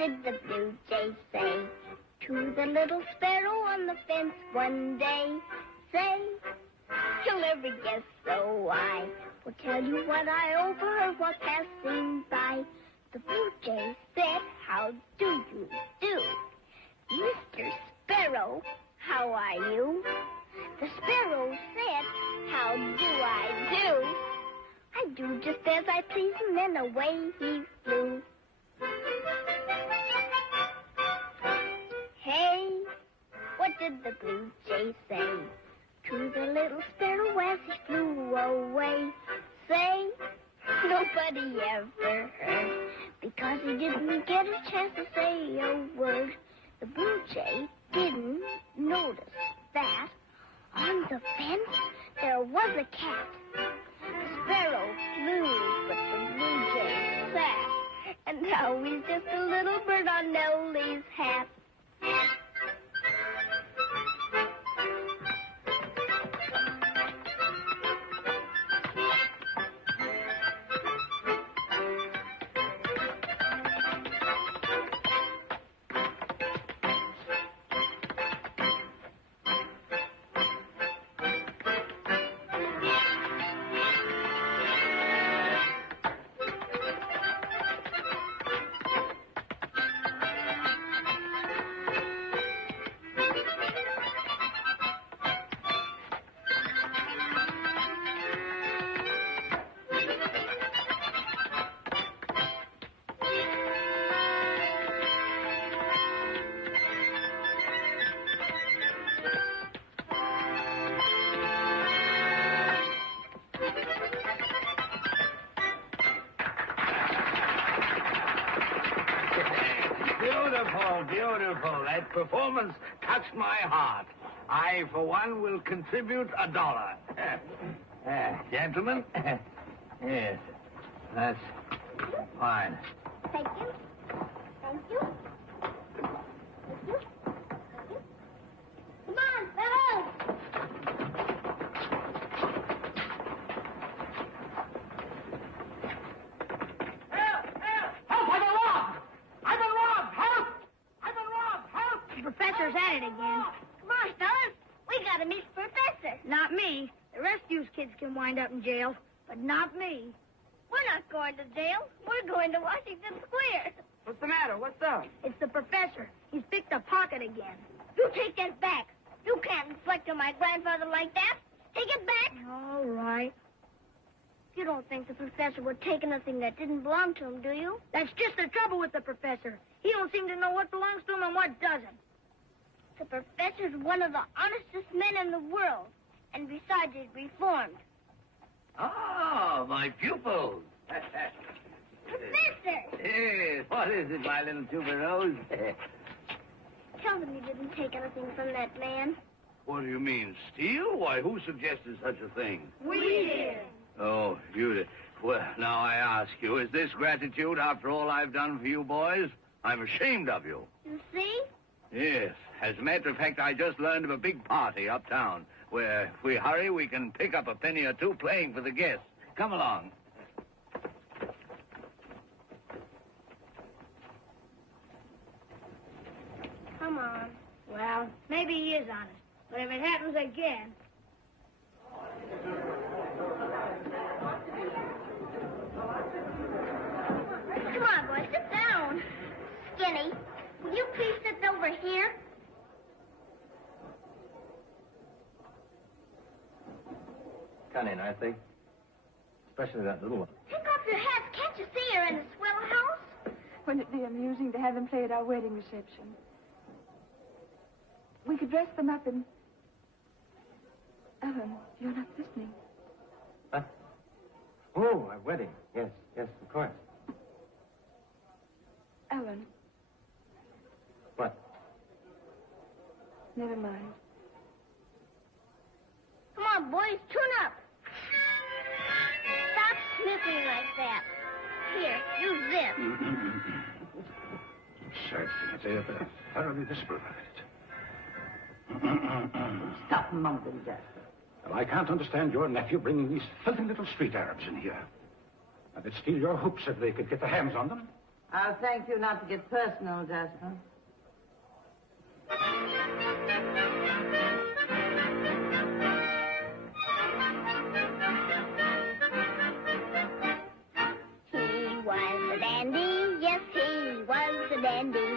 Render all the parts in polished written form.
did the blue jay say to the little sparrow on the fence one day? Say, you'll never guess, so I will tell you what I overheard while passing by. The blue jay said, how do you do? Mr. Sparrow, how are you? The sparrow said, how do I do? I do just as I please, and then away he flew. Hey, what did the blue jay say to the little sparrow as he flew away? Say, nobody ever heard, because he didn't get a chance to say a word. The blue jay didn't notice that on the fence there was a cat. The sparrow flew, but the blue jay sat, and now he's just a little bird on Nellie's hat. Beautiful. That performance touched my heart. I, for one, will contribute $1. Gentlemen? Yes. That's fine. Thank you. Thank you. Thank you. Thank you. Come on, fellows! The professor's at it again. Come on, fellas. We gotta meet the professor. Not me. The rest of you kids can wind up in jail, but not me. We're not going to jail. We're going to Washington Square. What's the matter? What's up? It's the professor. He's picked a pocket again. You take that back. You can't reflect on my grandfather like that. Take it back. All right. You don't think the professor would take anything that didn't belong to him, do you? That's just the trouble with the professor. He don't seem to know what belongs to him and what doesn't. The professor's one of the honestest men in the world. And besides, he's reformed. Ah, my pupils. Professor! Yes, what is it, my little tuberose? Tell them you didn't take anything from that man. What do you mean, steal? Why, who suggested such a thing? We did. Oh, you did. Well, now I ask you, is this gratitude after all I've done for you boys? I'm ashamed of you. You see? Yes. As a matter of fact, I just learned of a big party uptown where if we hurry, we can pick up a penny or two playing for the guests. Come along. Come on. Well, maybe he is honest. But if it happens again... Come on, boys, sit down. Skinny, will you please sit over here? Cunning, aren't they? Especially that little one. Take off your hats. Can't you see you're in a swell house? Wouldn't it be amusing to have them play at our wedding reception? We could dress them up in... Ellen, you're not listening. Huh? Oh, our wedding. Yes, yes, of course. Ellen, What? never mind. Come on, boys, tune up. Stop sniffing like that. Here, use this. Certainly, they are thoroughly desperate. Stop mumbling, Jasper. Well, I can't understand your nephew bringing these filthy little street Arabs in here. And they'd steal your hoops if they could get their hands on them. I'll thank you not to get personal, Jasper. He was a dandy, yes, he was a dandy.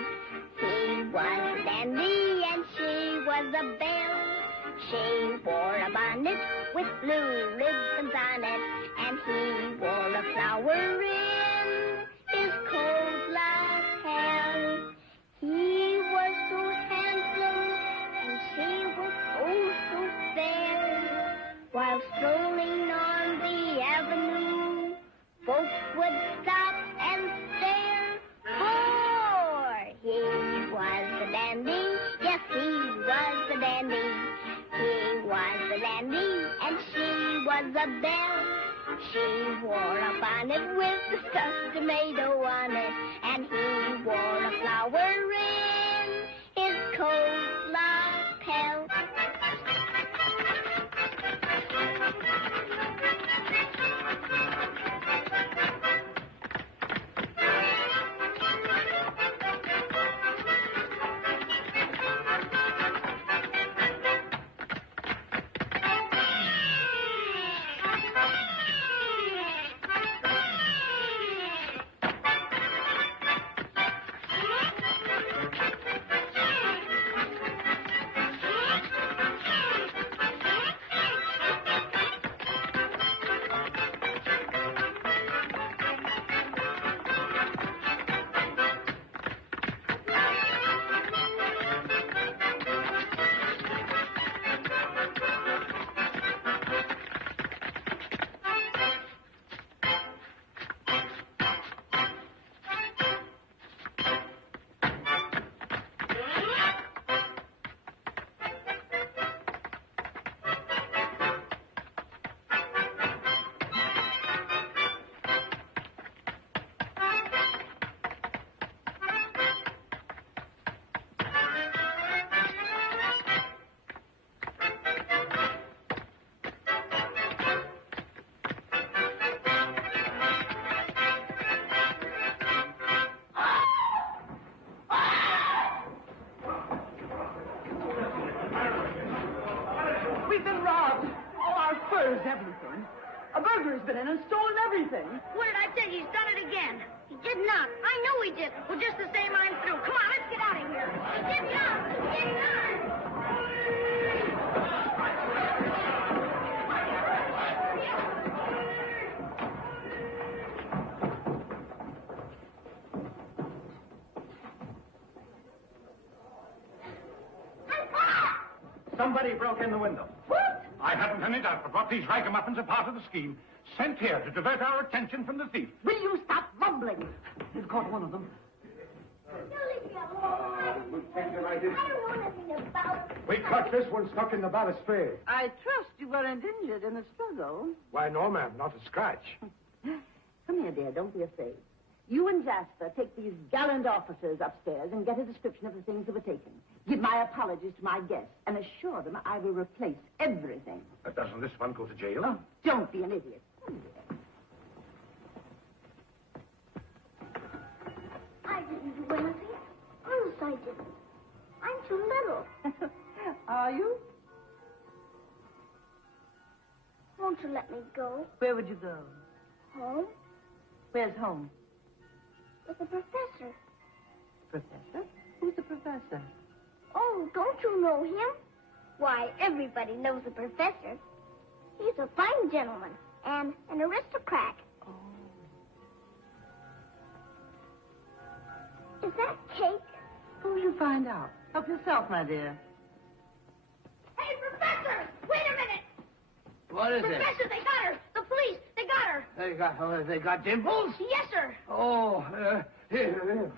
He was a dandy and she was a belle. She wore a bonnet with blue ribbons on it, and he wore a flower in his coat lapel. He was so handsome and she was oh so fair. While strolling on the avenue, folks would stop and stare. For he was a dandy, yes, he was a dandy. He was a dandy and she was a belle. She wore a bonnet with the stuffed tomato on it, and he wore a flower in his coat lapel. We've been robbed. All our furs, everything. A burglar's been in and stolen everything. What did I tell you? He's done it again. He did not. I know he did. Well, just the same, I'm through. Come on, let's get out of here. Get down! Get down! Somebody broke in the window. What? I haven't any doubt but what these ragamuffins are part of the scheme, sent here to divert our attention from the thief. Will you stop mumbling? We've caught one of them. We'll take you right in. I don't know anything about it. We caught this one stuck in the balustrade. I trust you weren't injured in the struggle. Why, no, ma'am, not a scratch. Come here, dear. Don't be afraid. You and Jasper take these gallant officers upstairs and get a description of the things that were taken. Give my apologies to my guests and assure them I will replace everything. Doesn't this one go to jail? Oh, don't be an idiot. Come here. I didn't do anything. Honest, I didn't. I'm too little. Are you? Won't you let me go? Where would you go? Home? Where's home? With the professor. Professor? Who's the professor? Oh, don't you know him? Why, everybody knows the professor. He's a fine gentleman and an aristocrat. Oh. Is that cake? Who'll you find out? Help yourself, my dear. Hey, Professor! Wait a minute! What is it? Professor, they got her! The police! They got her! They got Dimples? Yes, sir! Oh, here.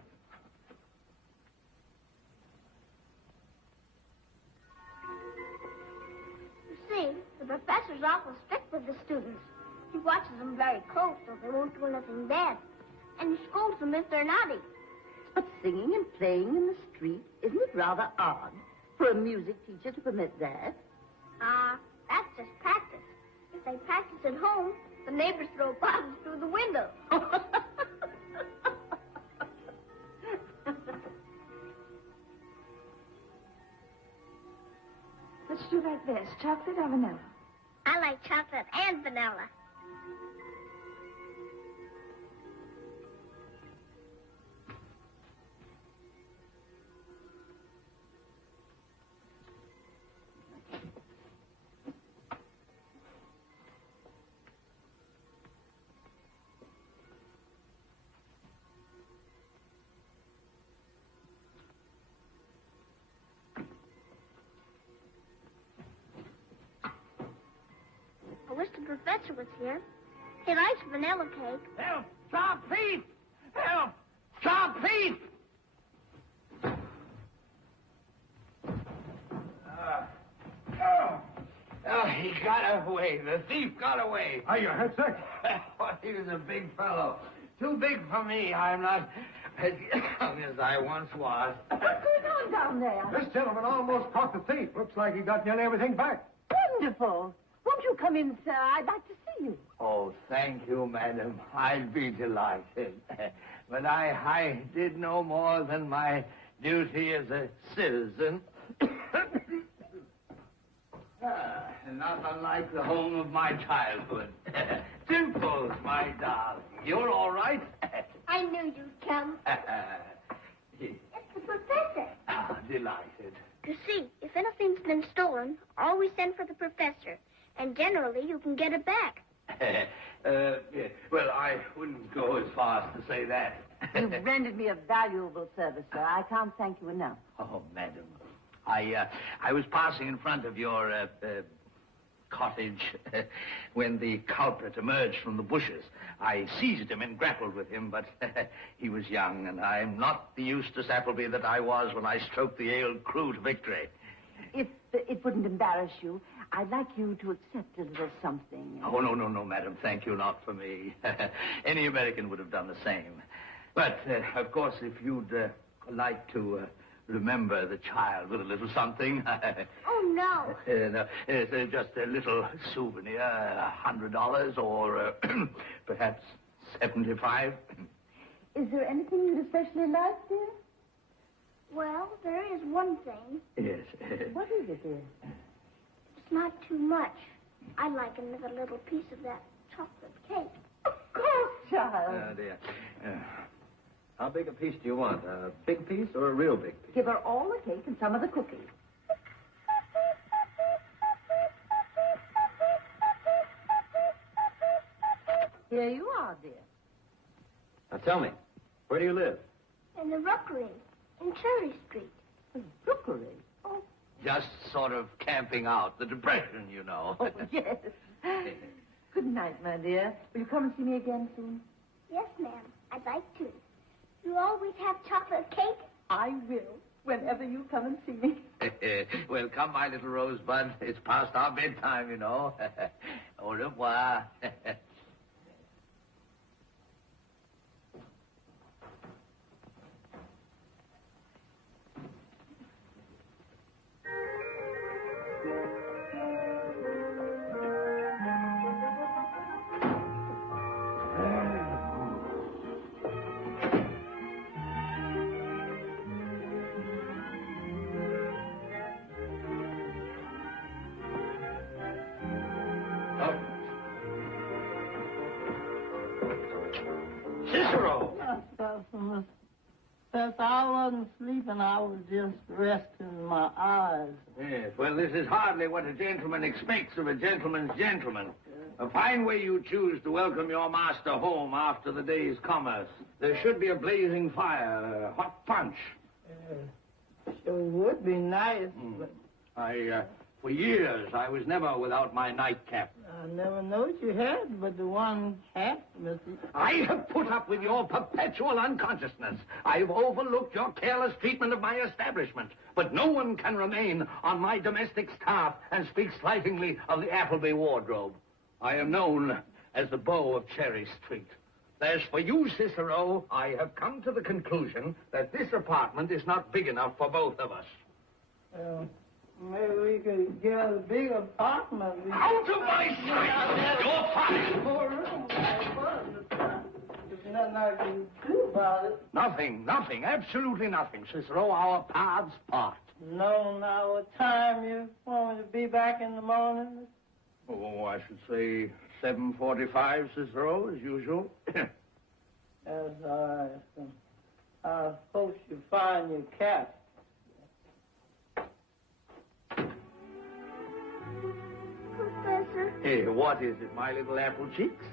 You see, the professor's awful strict with the students. He watches them very close so they won't do anything bad. And he scolds them if they're naughty. But singing and playing in the street, isn't it rather odd for a music teacher to permit that? That's just practice. If they practice at home, the neighbors throw bottles through the window. do you like best, chocolate or vanilla? I like chocolate and vanilla. I wish the professor was here. He likes vanilla cake. Help! Stop thief! Help! Stop thief! Oh, he got away. The thief got away. Are you hurt, sir? He was a big fellow. Too big for me. I'm not as young as I once was. What's going on down there? This gentleman almost caught the thief. Looks like he got nearly everything back. Wonderful. Won't you come in, sir? I'd like to see you. Oh, thank you, madam. I'd be delighted. But I did no more than my duty as a citizen. Not unlike the home of my childhood. Dimples, my darling. You're all right? I knew you'd come. It's the professor. Ah, delighted. You see, if anything's been stolen, always send for the professor. And generally, you can get it back. Yeah. Well, I wouldn't go as far as to say that. You've rendered me a valuable service, sir. I can't thank you enough. Oh, madam. I was passing in front of your cottage when the culprit emerged from the bushes. I seized him and grappled with him, but he was young, and I'm not the Eustace Appleby that I was when I stroked the ale crew to victory. If it wouldn't embarrass you, I'd like you to accept a little something. Oh, no, madam. Thank you, not for me. Any American would have done the same. But, of course, if you'd like to remember the child with a little something. Oh, no. No, it's just a little souvenir, $100 or perhaps 75. Is there anything you'd especially like, dear? Well, there is one thing. Yes. What is it, dear? It's not too much. I'd like another little piece of that chocolate cake. Of course, child. Dear. How big a piece do you want? A big piece or a real big piece? Give her all the cake and some of the cookies. Here you are, dear. Now tell me, where do you live? In the rookery, in Cherry Street. A rookery? Oh, Just sort of camping out. The depression, you know. oh yes. Good night, my dear. Will you come and see me again soon? Yes, ma'am. I'd like to. You always have chocolate cake? I will, whenever you come and see me. Well, come, my little rosebud. It's past our bedtime, you know. Au revoir. Cicero! Since I wasn't sleeping, I was just resting my eyes. Yes, well, this is hardly what a gentleman expects of a gentleman's gentleman. A fine way you choose to welcome your master home after the day's commerce. There should be a blazing fire, hot punch. Sure would be nice, but For years, I was never without my nightcap. I never knowed you had but the one hat, Missy. I have put up with your perpetual unconsciousness. I've overlooked your careless treatment of my establishment. But no one can remain on my domestic staff and speak slightingly of the Appleby wardrobe. I am known as the Beau of Cherry Street. As for you, Cicero, I have come to the conclusion that this apartment is not big enough for both of us. Maybe we could get a big apartment. Out of my sight! You're fired! More room. There's nothing I can do about it. Nothing, absolutely nothing, Cicero. Our paths part. know now what time you want me to be back in the morning? Oh, I should say 7:45, Cicero, as usual. That's all right. I hope you find your cat. Professor, Hey, what is it, my little apple cheeks?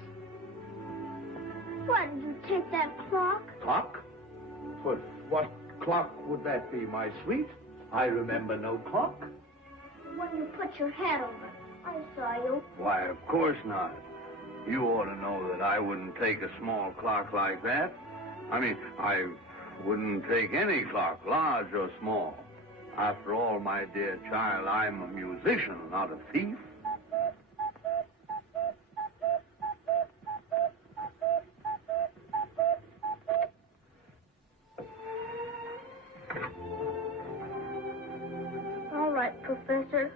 why did you take that clock? Clock? But what clock would that be, my sweet? I remember no clock. When you put your hat over, I saw you. Why, of course not. You ought to know that I wouldn't take a small clock like that. I mean, I wouldn't take any clock, large or small. After all, my dear child, I'm a musician, not a thief. All right, Professor.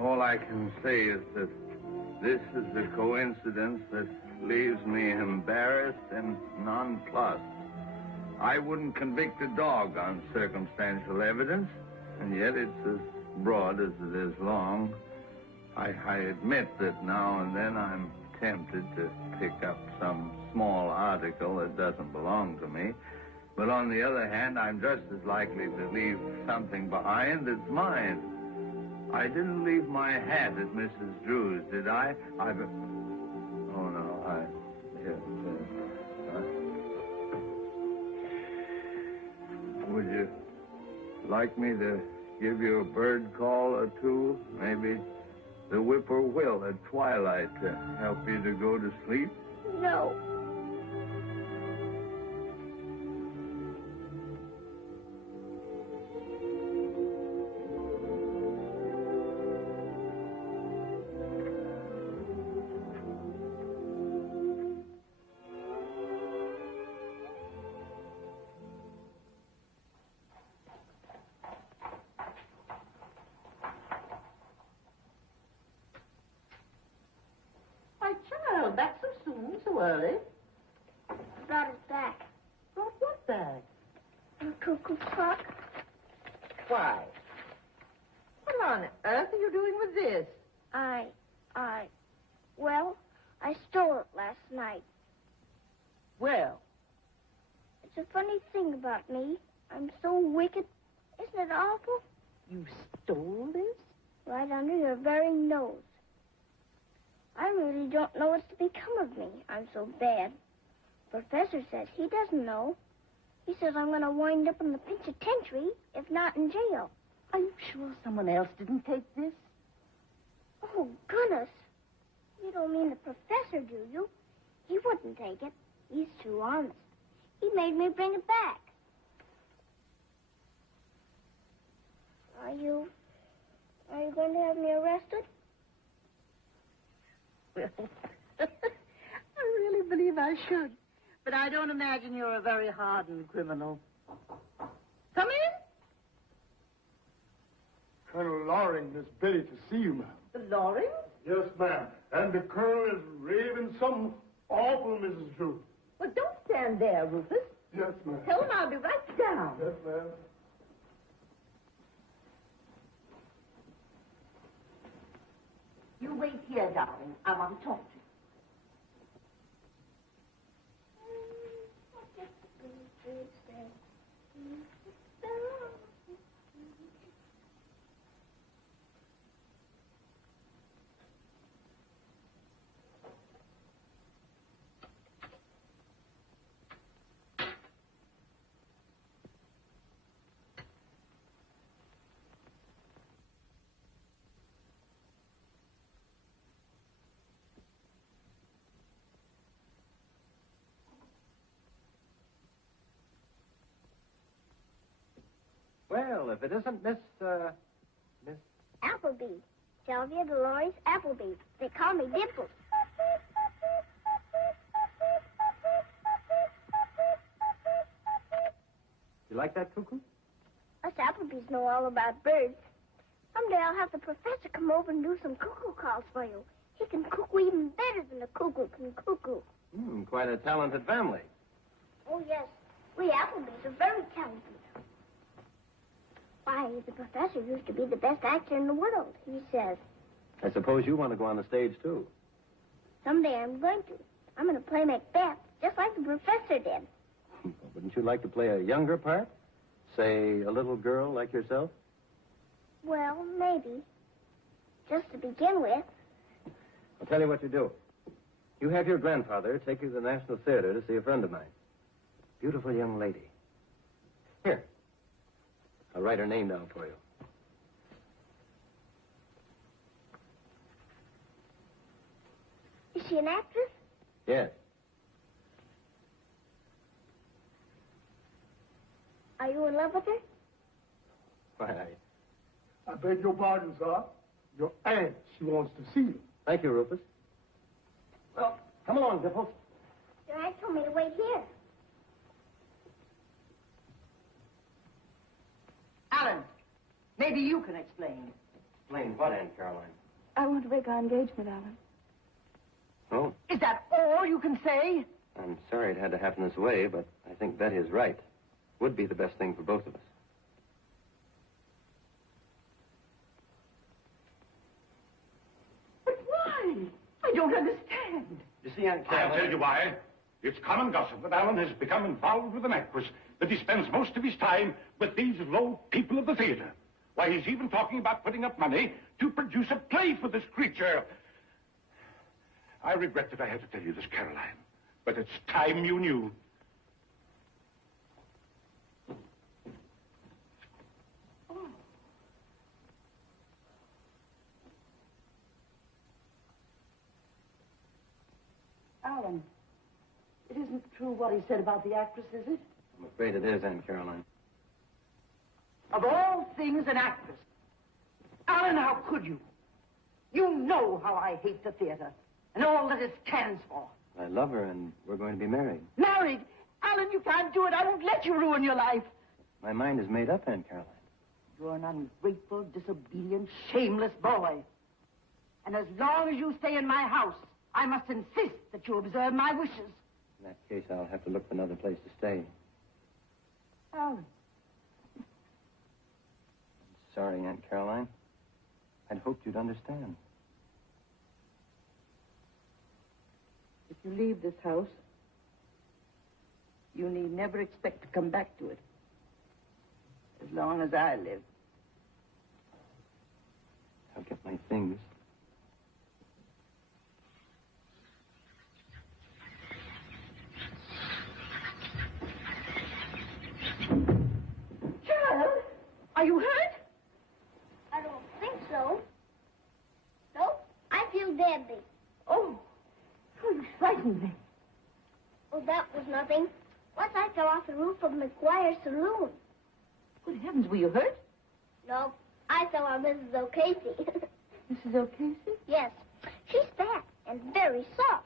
All I can say is that this is a coincidence that leaves me embarrassed and nonplussed. I wouldn't convict a dog on circumstantial evidence, and yet it's as broad as it is long. I admit that now and then I'm tempted to pick up some small article that doesn't belong to me. But on the other hand, I'm just as likely to leave something behind that's mine. I didn't leave my hat at Mrs. Drew's, did I? Oh, no, Yes. Would you like me to give you a bird call or two? Maybe the whippoorwill at twilight to help you to go to sleep? No. My child, back so soon, so early. I brought it back. Brought what back? The cuckoo clock. Why? What on earth are you doing with this? Well, I stole it last night. Well, It's a funny thing about me. I'm so wicked. Isn't it awful? you stole this? Right under your very nose. I really don't know what's to become of me. I'm so bad. Professor says he doesn't know. He says I'm going to wind up in the penitentiary, if not in jail. Are you sure someone else didn't take this? Oh, goodness. You don't mean the professor, do you? He wouldn't take it. He's too honest. He made me bring it back. Are you going to have me arrested? Well, I really believe I should. But I don't imagine you're a very hardened criminal. Come in. Colonel Loring, Miss Betty, to see you, ma'am. The Loring? Yes, ma'am. And the colonel is raving something awful, Mrs. Drew. Well, don't stand there, Rufus. Yes, ma'am. Tell him I'll be right down. Yes, ma'am. You wait here, darling. I want to talk to you. Well, if it isn't Miss Appleby. Sylvia Dolores Appleby. They call me Dimples. You like that, Cuckoo? Us Applebys know all about birds. Someday I'll have the professor come over and do some cuckoo calls for you. He can cuckoo even better than a cuckoo can cuckoo. Quite a talented family. Oh, yes. We Applebys are very talented. Why, the professor used to be the best actor in the world, he says. I suppose you want to go on the stage, too. Someday I'm going to. I'm going to play Macbeth, just like the professor did. Wouldn't you like to play a younger part? Say, a little girl like yourself? Well, maybe. Just to begin with. I'll tell you what you do. You have your grandfather take you to the National Theater to see a friend of mine. Beautiful young lady. Here. I'll write her name down for you. Is she an actress? Yes. Are you in love with her? Why, I beg your pardon, sir. Your aunt, she wants to see you. thank you, Rufus. Well, come along, Dimples. Your aunt told me to wait here. Alan, maybe you can explain. Explain what, Aunt Caroline? I want to break our engagement, Alan. Oh, Is that all you can say? I'm sorry it had to happen this way, but I think Betty is right. Would be the best thing for both of us. But why? I don't understand. You see, Aunt I'll Caroline... tell you why. It's common gossip that Alan has become involved with an actress, that he spends most of his time with these low people of the theater. Why, he's even talking about putting up money to produce a play for this creature. I regret that I had to tell you this, Caroline, but it's time you knew. Alan, it isn't true what he said about the actress, is it? I'm afraid it is, Aunt Caroline. Of all things, an actress. Alan, how could you? You know how I hate the theater and all that it stands for. I love her, and we're going to be married. Married? Alan, you can't do it. I won't let you ruin your life. My mind is made up, Aunt Caroline. You're an ungrateful, disobedient, shameless boy. And as long as you stay in my house, I must insist that you observe my wishes. In that case, I'll have to look for another place to stay. Alan. Sorry, Aunt Caroline. I'd hoped you'd understand. If you leave this house, you need never expect to come back to it. As long as I live. I'll get my things. Child, are you hurt? I don't think so. Nope, I feel deadly. Oh, you frightened me. Oh, that was nothing. Once I fell off the roof of McGuire's saloon. Good heavens, were you hurt? Nope, I fell on Mrs. O'Casey. Mrs. O'Casey? Yes, she's fat and very soft.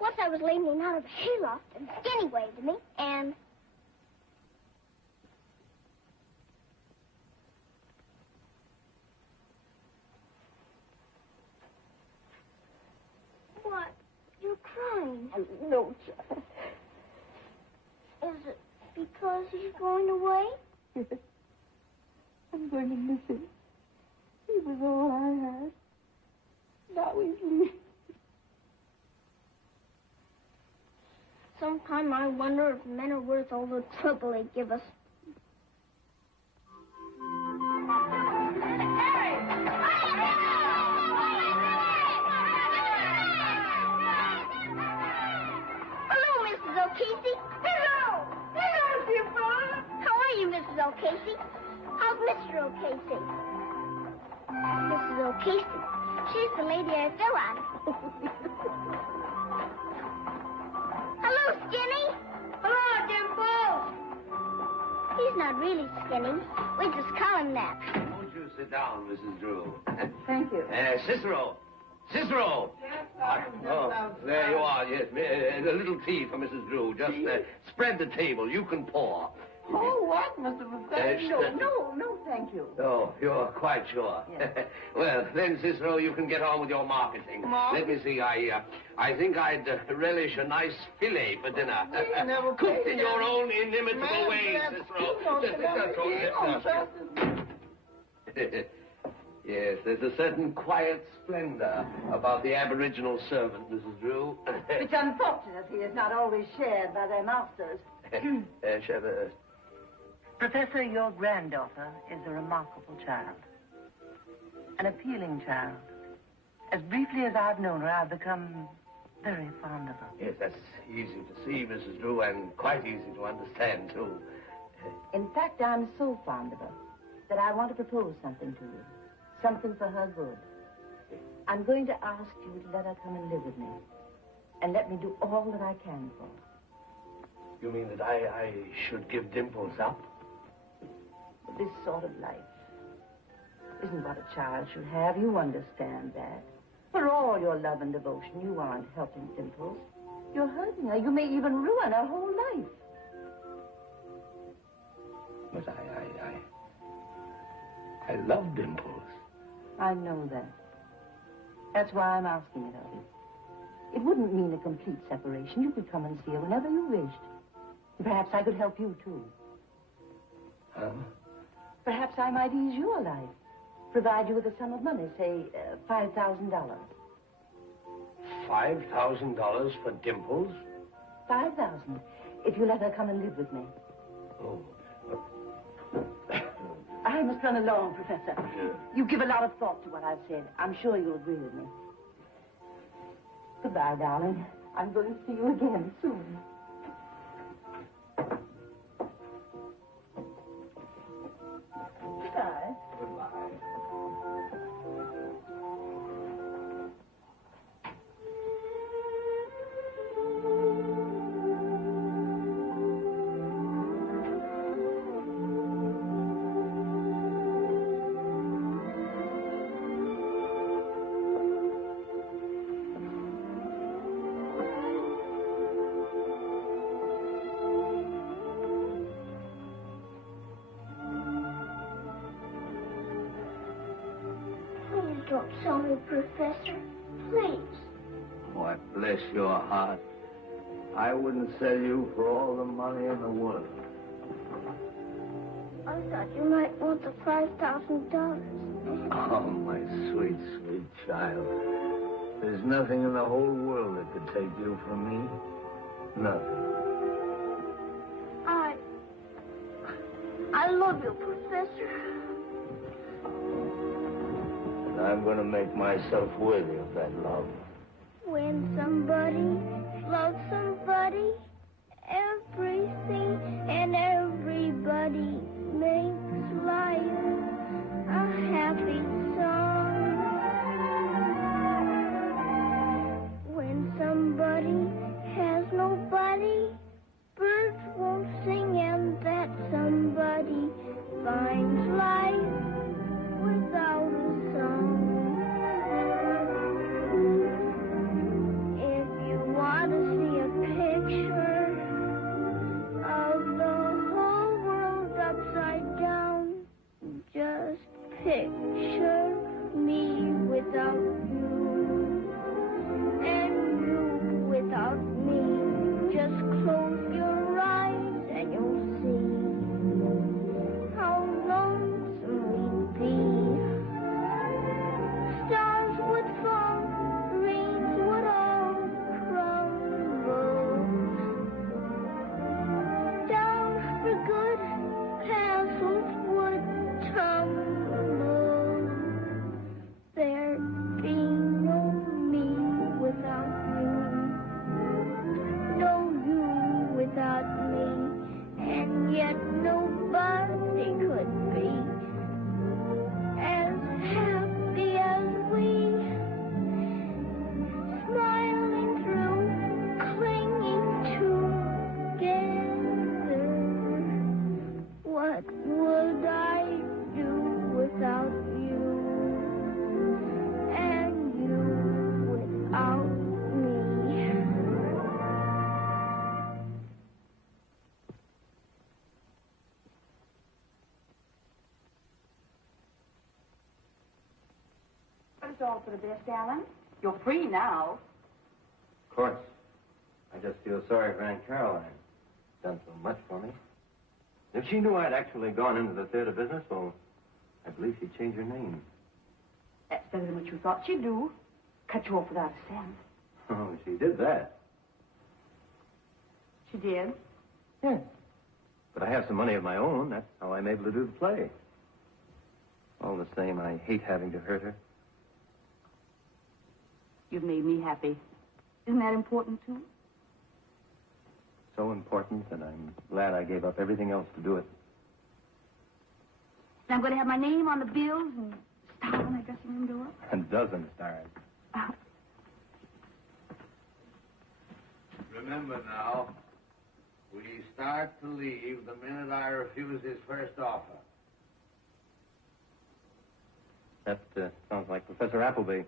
Once I was leaning out of the hayloft and Skinny waved to me, and... What? You're crying. No, child. Is it because he's going away? Yes. I'm going to miss him. He was all I had. Now he's leaving. Sometime I wonder if men are worth all the trouble they give us. Hello, Mrs. O'Casey. Hello. Hello, Dimples. How are you, Mrs. O'Casey? How's Mr. O'Casey? Mrs. O'Casey. She's the lady I fell on. Hello, Skinny. Hello, Dimples. He's not really skinny. We just call him that. Won't you sit down, Mrs. Drew? Thank you. Cicero. Cicero. Oh, there you are, yes. A little tea for Mrs. Drew. Just spread the table. You can pour. Oh, what, Mr. Professor? No, thank you. Oh, you're quite sure. Yes. Well, then, Cicero, you can get on with your marketing. Let me see. I think I'd relish a nice fillet for dinner. Cooked in your own inimitable way, Cicero. Yes, there's a certain quiet splendor about the Aboriginal servant, Mrs. Drew. Which, unfortunately, is not always shared by their masters. Professor, your granddaughter is a remarkable child. An appealing child. As briefly as I've known her, I've become very fond of her. Yes, that's easy to see, Mrs. Drew, and quite easy to understand, too. In fact, I'm so fond of her that I want to propose something to you. Something for her good. I'm going to ask you to let her come and live with me. And let me do all that I can for her. You mean that I should give Dimples up? This sort of life isn't what a child should have. You understand that. For all your love and devotion, you aren't helping Dimples. You're hurting her. You may even ruin her whole life. But I love Dimples. I know that. That's why I'm asking it of you. It wouldn't mean a complete separation. You could come and see her whenever you wished. Perhaps I could help you, too. Huh? Perhaps I might ease your life. Provide you with a sum of money, say, $5,000. $5,000 for Dimples? 5,000, if you let her come and live with me. Oh. I must run along, Professor. Sure. You give a lot of thought to what I've said. I'm sure you'll agree with me. Goodbye, darling. I'm going to see you again soon. Goodbye. Goodbye. Don't sell me, Professor. Please. Why, bless your heart. I wouldn't sell you for all the money in the world. I thought you might want the $5,000. Oh, my sweet, sweet child. There's nothing in the whole world that could take you from me. Nothing. I love you, Professor. And I'm going to make myself worthy of that love. When somebody loves somebody, everything and everybody makes life a happy song. When somebody has nobody, birds won't sing, and that somebody finds life without a song. If you want to see a picture of the whole world upside down, just picture me without you, and you without me. Just close your eyes and you'll see how lonesome we'd be. Stars would fall, rains would all crumble. Down for good, castles would tumble. it's all for the best, Alan. You're free now. Of course. I just feel sorry for Aunt Caroline. Done so much for me. If she knew I'd actually gone into the theater business, well, I believe she'd change her name. That's better than what you thought she'd do. Cut you off without a cent. Oh, she did that. She did? Yes. But I have some money of my own. That's how I'm able to do the play. All the same, I hate having to hurt her. You've made me happy. Isn't that important, too? So important that I'm glad I gave up everything else to do it. And I'm going to have my name on the bills and star on my dressing room door. A dozen stars. Remember now, we start to leave the minute I refuse his first offer. That sounds like Professor Appleby.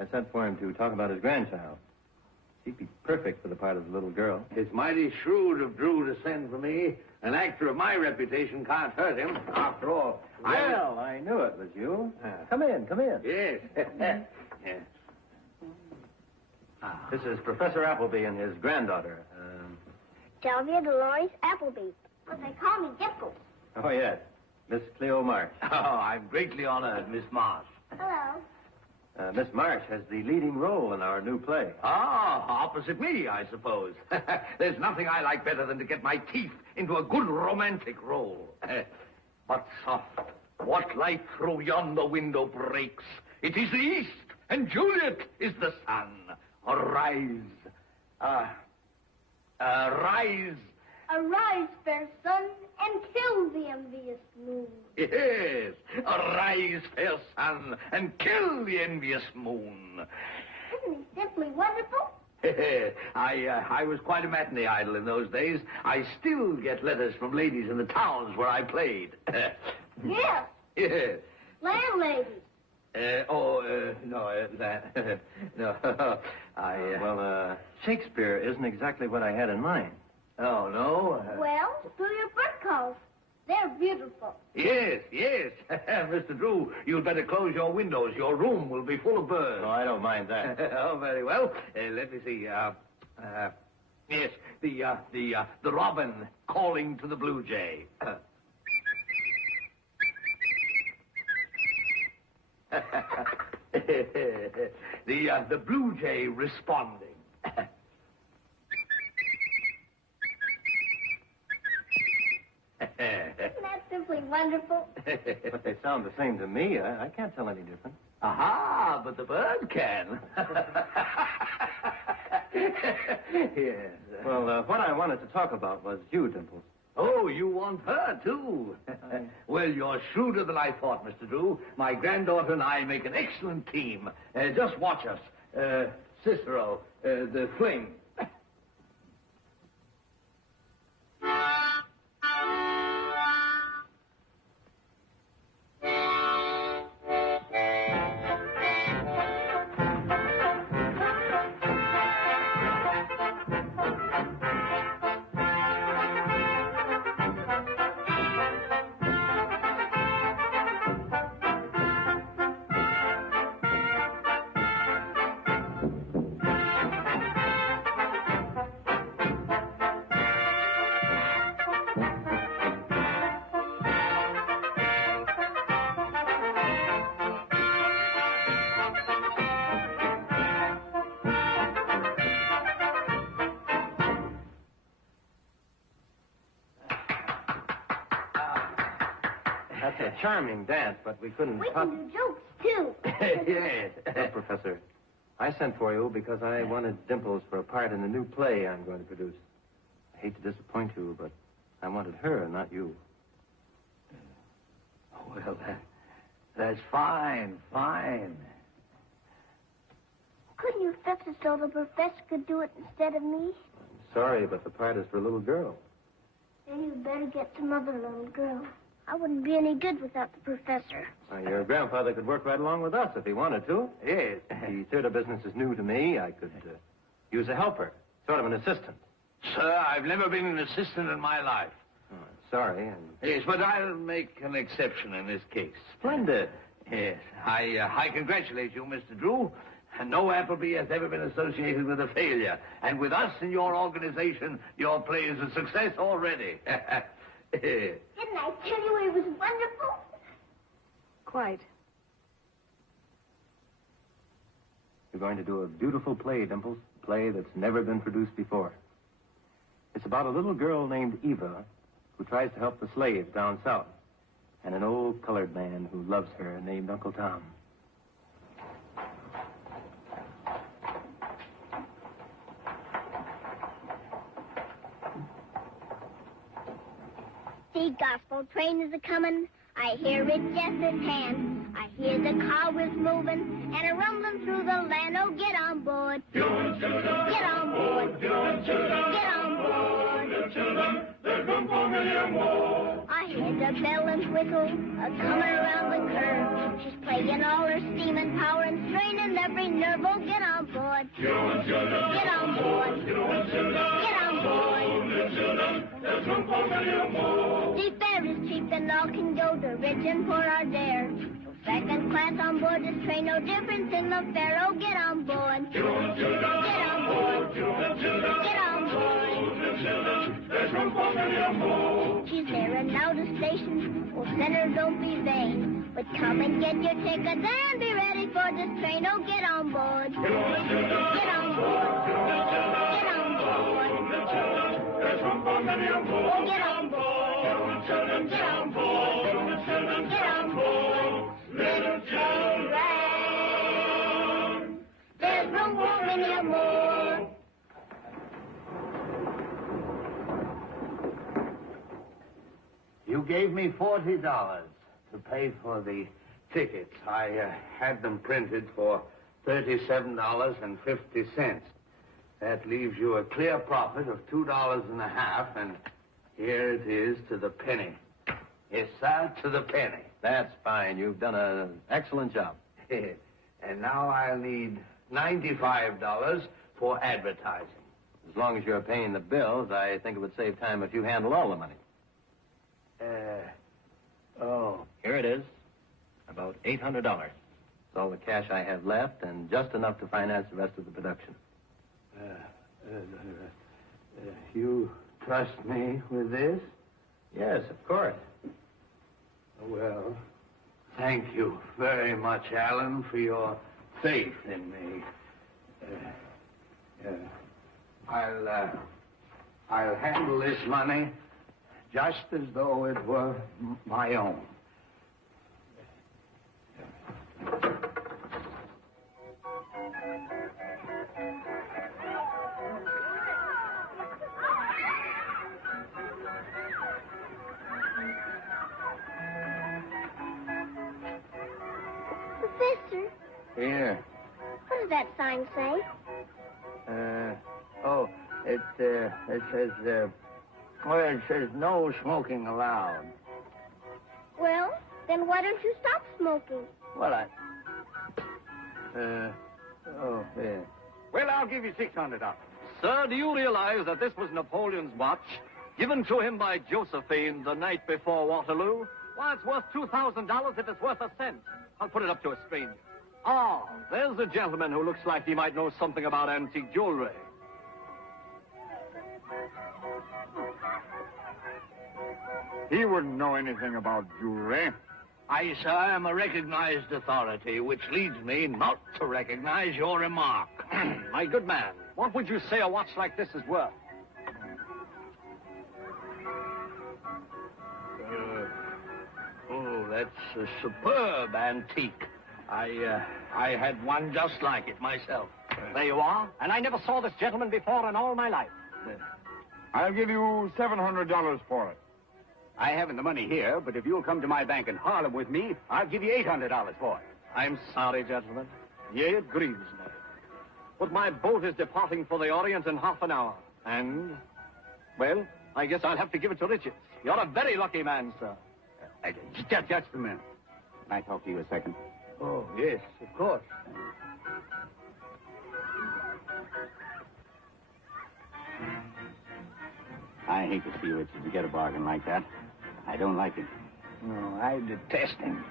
I sent for him to talk about his grandchild. She'd be perfect for the part of the little girl. It's mighty shrewd of Drew to send for me. An actor of my reputation can't hurt him. After all, Well, I knew it was you. Come in, come in. Yes. Yes. This is Professor Appleby and his granddaughter. Sylvia Dolores Appleby. But they call me Dimples. Oh, yes. Miss Cleo March. Oh, I'm greatly honored, Miss Marsh. Hello. Miss March has the leading role in our new play. Ah, opposite me, I suppose. There's nothing I like better than to get my teeth into a good romantic role. But soft, what light through yonder window breaks? It is the east, and Juliet is the sun. Arise. Rise. Arise, fair sun, and kill the envious moon. Yes. Arise, fair sun, and kill the envious moon. Isn't he simply wonderful? I was quite a matinee idol in those days. I still get letters from ladies in the towns where I played. Yes. Yes. Landladies. No. Shakespeare isn't exactly what I had in mind. Oh, no? Well, do your bird calls. They're beautiful. Yes. Mr. Drew, you'd better close your windows. Your room will be full of birds. Oh, I don't mind that. Oh, very well. Let me see. Yes, the robin calling to the blue jay. The blue jay responding. Isn't that simply wonderful? But they sound the same to me. I can't tell any difference. Aha, but the bird can. Yes. Well, what I wanted to talk about was you, Dimples. Oh, you want her, too? Well, you're shrewder than I thought, Mr. Drew. My granddaughter and I make an excellent team. Just watch us. Cicero, the fling. That's a charming dance, but we couldn't... We can do jokes, too. Yes. Look, Professor, I sent for you because I wanted Dimples for a part in the new play I'm going to produce. I hate to disappoint you, but I wanted her, not you. Well, that's fine. Couldn't you fix it so the professor could do it instead of me? I'm sorry, but the part is for a little girl. Then you'd better get some other little girl. I wouldn't be any good without the professor. Your grandfather could work right along with us if he wanted to. Yes. The theater business is new to me. I could use a helper, sort of an assistant. Sir, I've never been an assistant in my life. Oh, I'm sorry. Yes, but I'll make an exception in this case. Splendid. Yes, I congratulate you, Mr. Drew. No Appleby has ever been associated with a failure. And with us in your organization, your play is a success already. Didn't I tell you it was wonderful? Quite. You're going to do a beautiful play, Dimples. A play that's never been produced before. It's about a little girl named Eva who tries to help the slaves down south, and an old colored man who loves her named Uncle Tom. The gospel train is a-comin'. I hear it just at hand. I hear the car wheels moving and a rumbling through the land. Oh, get on board. Get on board. Get on board. There's room for many more. I hear the bell and whistle coming around the curve. She's playing all her steaming power and straining every nerve. Oh, get on board. Get on board. Get on board. There's room for many more. The fare is cheap and all can go to rich and poor are there. No second class on board this train, no difference in the fare. Oh, get on board. Get on board. Get on board. There's room for many more. She's there and now the station. Oh, sinner, don't be vain. But come and get your ticket and be ready for this train. Oh, get on board. Get on board. Get on board. There's room for many more. Oh, get on board. Get on board. Get on board. Little children. There's room for many more. You gave me $40 to pay for the tickets. I had them printed for $37.50. That leaves you a clear profit of $2.50, and here it is to the penny. Yes, sir, to the penny. That's fine. You've done an excellent job. And now I'll need $95 for advertising. As long as you're paying the bills, I think it would save time if you handled all the money. Here it is. About $800. It's all the cash I have left and just enough to finance the rest of the production. You trust me with this? Yes, of course. Well, thank you very much, Alan, for your faith in me. I'll handle this money just as though it were my own. Professor, Here. what does that sign say? It says no smoking allowed. Well, then why don't you stop smoking? Well, yeah. Well, I'll give you $600. Sir, do you realize that this was Napoleon's watch, given to him by Josephine the night before Waterloo? Why, it's worth $2,000 if it's worth a cent. I'll put it up to a stranger. Ah, there's a gentleman who looks like he might know something about antique jewelry. He wouldn't know anything about jewelry. I, sir, am a recognized authority, which leads me not to recognize your remark. My good man, what would you say a watch like this is worth? That's a superb antique. I had one just like it myself. There you are. And I never saw this gentleman before in all my life. I'll give you $700 for it. I haven't the money here, but if you'll come to my bank in Harlem with me, I'll give you $800 for it. I'm sorry, gentlemen. Yea, it grieves me. But my boat is departing for the Orient in half an hour. And, well, I guess I'll have to give it to Richards. You're a very lucky man, sir. Just a minute. Can I talk to you a second? Oh, yes, of course. I hate to see Richards get a bargain like that. I don't like him. No, I detest him.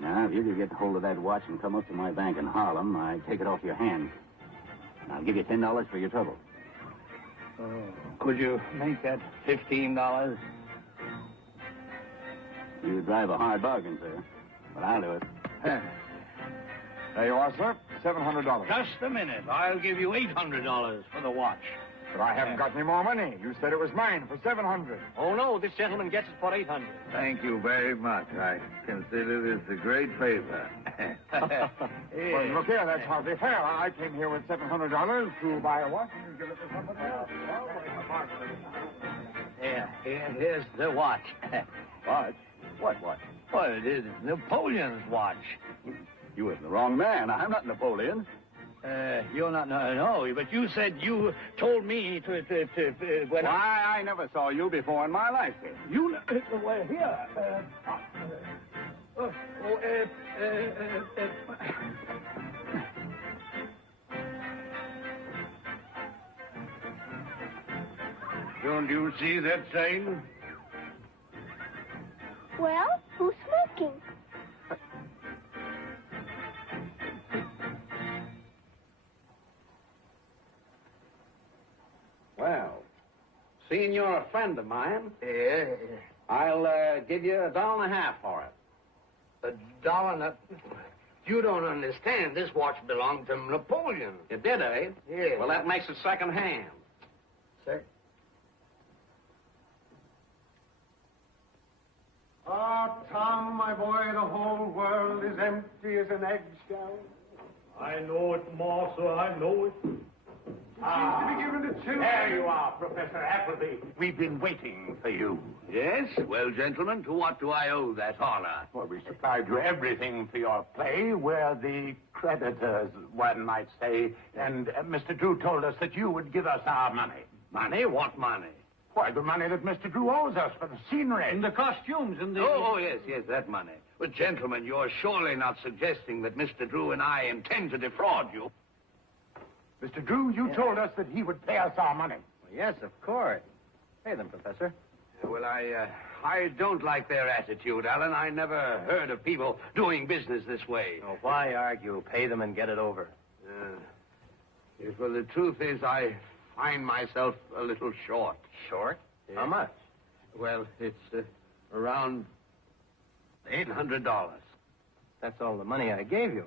Now, if you could get hold of that watch and come up to my bank in Harlem, I'd take it off your hands. And I'll give you $10 for your trouble. Could you make that $15? You drive a hard bargain, sir. But I'll do it. There you are, sir. $700. Just a minute. I'll give you $800 for the watch. But I haven't got any more money. You said it was mine for $700. Oh, no, this gentleman gets it for $800. Thank you very much. I consider this a great favor. Well, look here, that's hardly fair. I came here with $700 to buy a watch and you give it to somebody else. Here's the watch. Watch? What watch? Well, it is Napoleon's watch. You were the wrong man. I'm not Napoleon. You're not, no, but you said you told me to when Why, I never saw you before in my life. You, well, here, Don't you see that sign? Well, who's smoking? Well, seeing you're a friend of mine, I'll give you $1.50 for it. $1? You don't understand. This watch belonged to Napoleon. You did, eh? Yeah. Well, that makes it second-hand. Sir? Oh, Tom, my boy, the whole world is empty as an eggshell. I know it, Martha, I know it. Seems to be given to children. There you are, Professor Appleby. We've been waiting for you. Yes? Well, gentlemen, to what do I owe that honor? Well, we supplied you everything for your play. We're the creditors, one might say. And Mr. Drew told us that you would give us our money. Money? What money? Why, the money that Mr. Drew owes us for the scenery. And the costumes and the... Oh, yes, that money. But, gentlemen, you're surely not suggesting that Mr. Drew and I intend to defraud you. Mr. Drew, you told us that he would pay us our money. Well, yes, of course. Pay them, Professor. Well, I don't like their attitude, Alan. I never heard of people doing business this way. Oh, why argue? Pay them and get it over. Well, the truth is, I find myself a little short. Short? Yeah. How much? Well, it's around $800. That's all the money I gave you.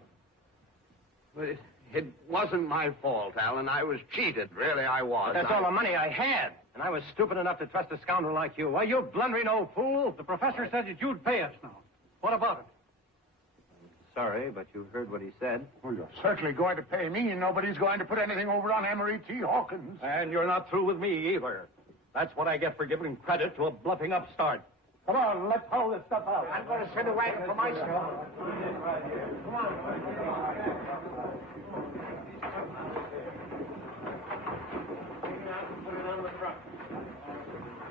But it wasn't my fault, Alan. I was cheated. Really, I was. But that's all the money I had. And I was stupid enough to trust a scoundrel like you. Why, you blundering old fool. The professor said that you'd pay us now. What about it? Sorry, but you heard what he said. Well, you're certainly going to pay me, and nobody's going to put anything over on Emery T. Hawkins. And you're not through with me either. That's what I get for giving credit to a bluffing upstart. Come on, let's haul this stuff out. I'm going to send a wagon for myself. Come on.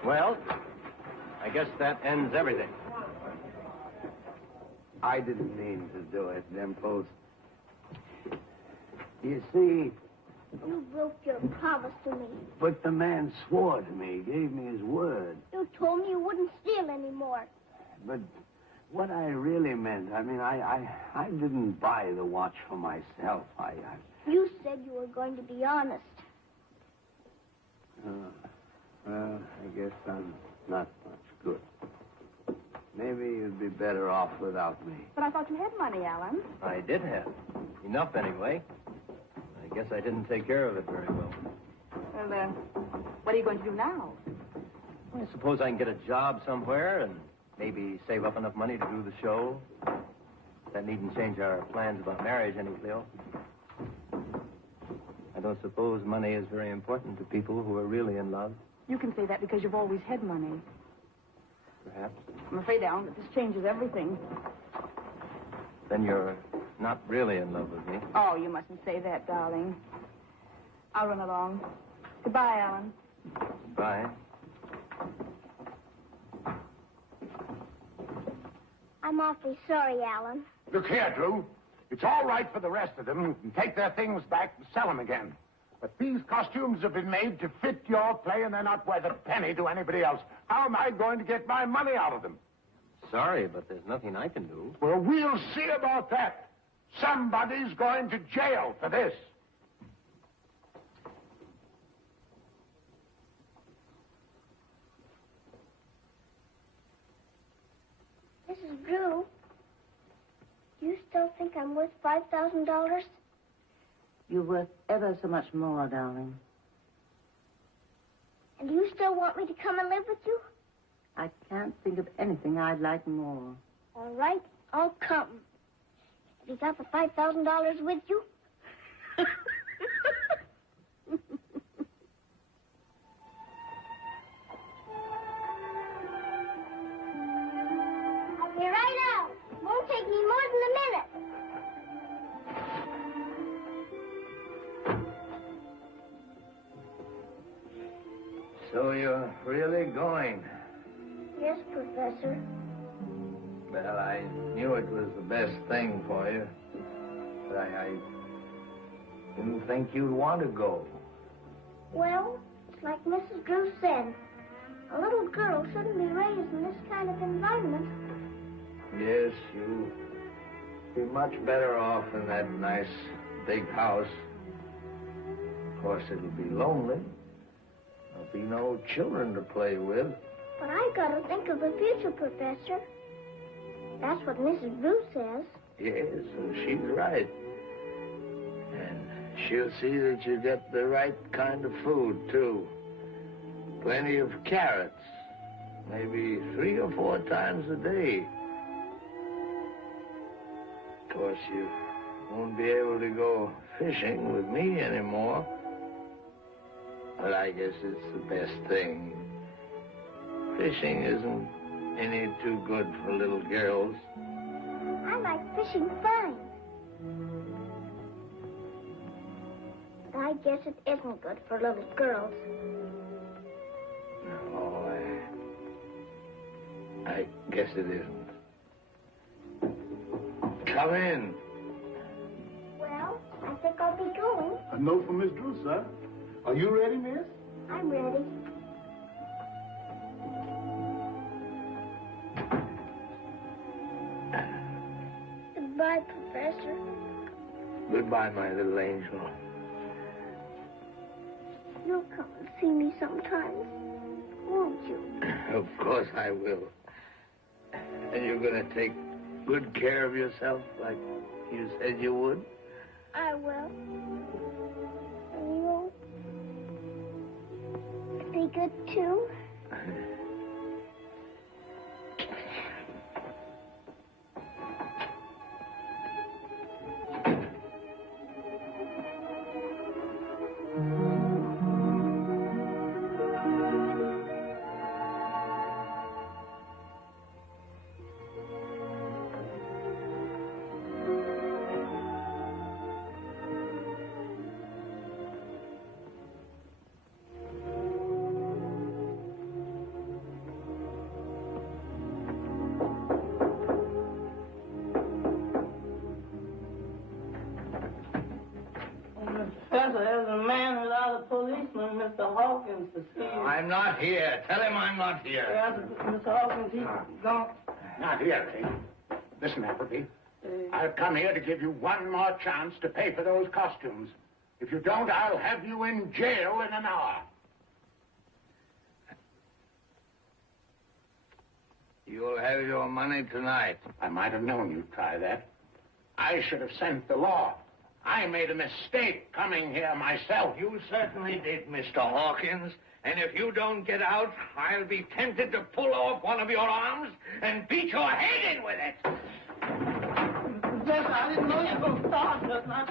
Well, I guess that ends everything. I didn't mean to do it, Dimples. You see, You broke your promise to me. but the man swore to me, gave me his word. You told me you wouldn't steal anymore. But what I really meant, I mean, I didn't buy the watch for myself. You said you were going to be honest. Well, I guess I'm not much good. Maybe you'd be better off without me. But I thought you had money, Alan. I did have. Enough, anyway. I guess I didn't take care of it very well. Well, what are you going to do now? I suppose I can get a job somewhere and maybe save up enough money to do the show. That needn't change our plans about marriage any, Cleo. I don't suppose money is very important to people who are really in love. You can say that because you've always had money. Perhaps. I'm afraid, Alan, that this changes everything. Then you're not really in love with me. Oh, you mustn't say that, darling. I'll run along. Goodbye, Alan. Bye. I'm awfully sorry, Alan. Look here, Drew. It's all right for the rest of them to take their things back and sell them again. But these costumes have been made to fit your play, and they're not worth a penny to anybody else. How am I going to get my money out of them? sorry, but there's nothing I can do. Well, we'll see about that. Somebody's going to jail for this. Mrs. Drew, do you still think I'm worth $5,000? You're worth ever so much more, darling. And do you still want me to come and live with you? I can't think of anything I'd like more. All right, I'll come. Have you got the $5,000 with you? I'll be right out. Won't take me more than a minute. So you're really going? Yes, Professor. Well, I knew it was the best thing for you. But I didn't think you'd want to go. Well, it's like Mrs. Drew said. A little girl shouldn't be raised in this kind of environment. Yes, you'll be much better off in that nice big house. Of course, it'll be lonely. There'll be no children to play with. But I gotta think of the future, Professor. That's what Mrs. Drew says. Yes, and she's right. And she'll see that you get the right kind of food, too. Plenty of carrots. Maybe 3 or 4 times a day. Of course, you won't be able to go fishing with me anymore. But I guess it's the best thing. Fishing isn't any too good for little girls. I like fishing fine. But I guess it isn't good for little girls. No, I guess it isn't. Come in. Well, I think I'll be going. A note from Miss Drew, sir. Are you ready, miss? I'm ready. Goodbye, Professor. Goodbye, my little angel. You'll come and see me sometimes, won't you? Of course I will. And you're going to take good care of yourself like you said you would? I will. And you'll be good, too? There's a man without a policeman, Mr. Hawkins, to see you. I'm not here. Tell him I'm not here. Yes, Mr. Hawkins, he's gone. Not here, eh? Listen, Appleby. I've come here to give you one more chance to pay for those costumes. If you don't, I'll have you in jail in an hour. You'll have your money tonight. I might have known you'd try that. I should have sent the law. I made a mistake coming here myself. You certainly did, Mr. Hawkins. And if you don't get out, I'll be tempted to pull off one of your arms and beat your head in with it. Yes, I didn't know you were going to start just now.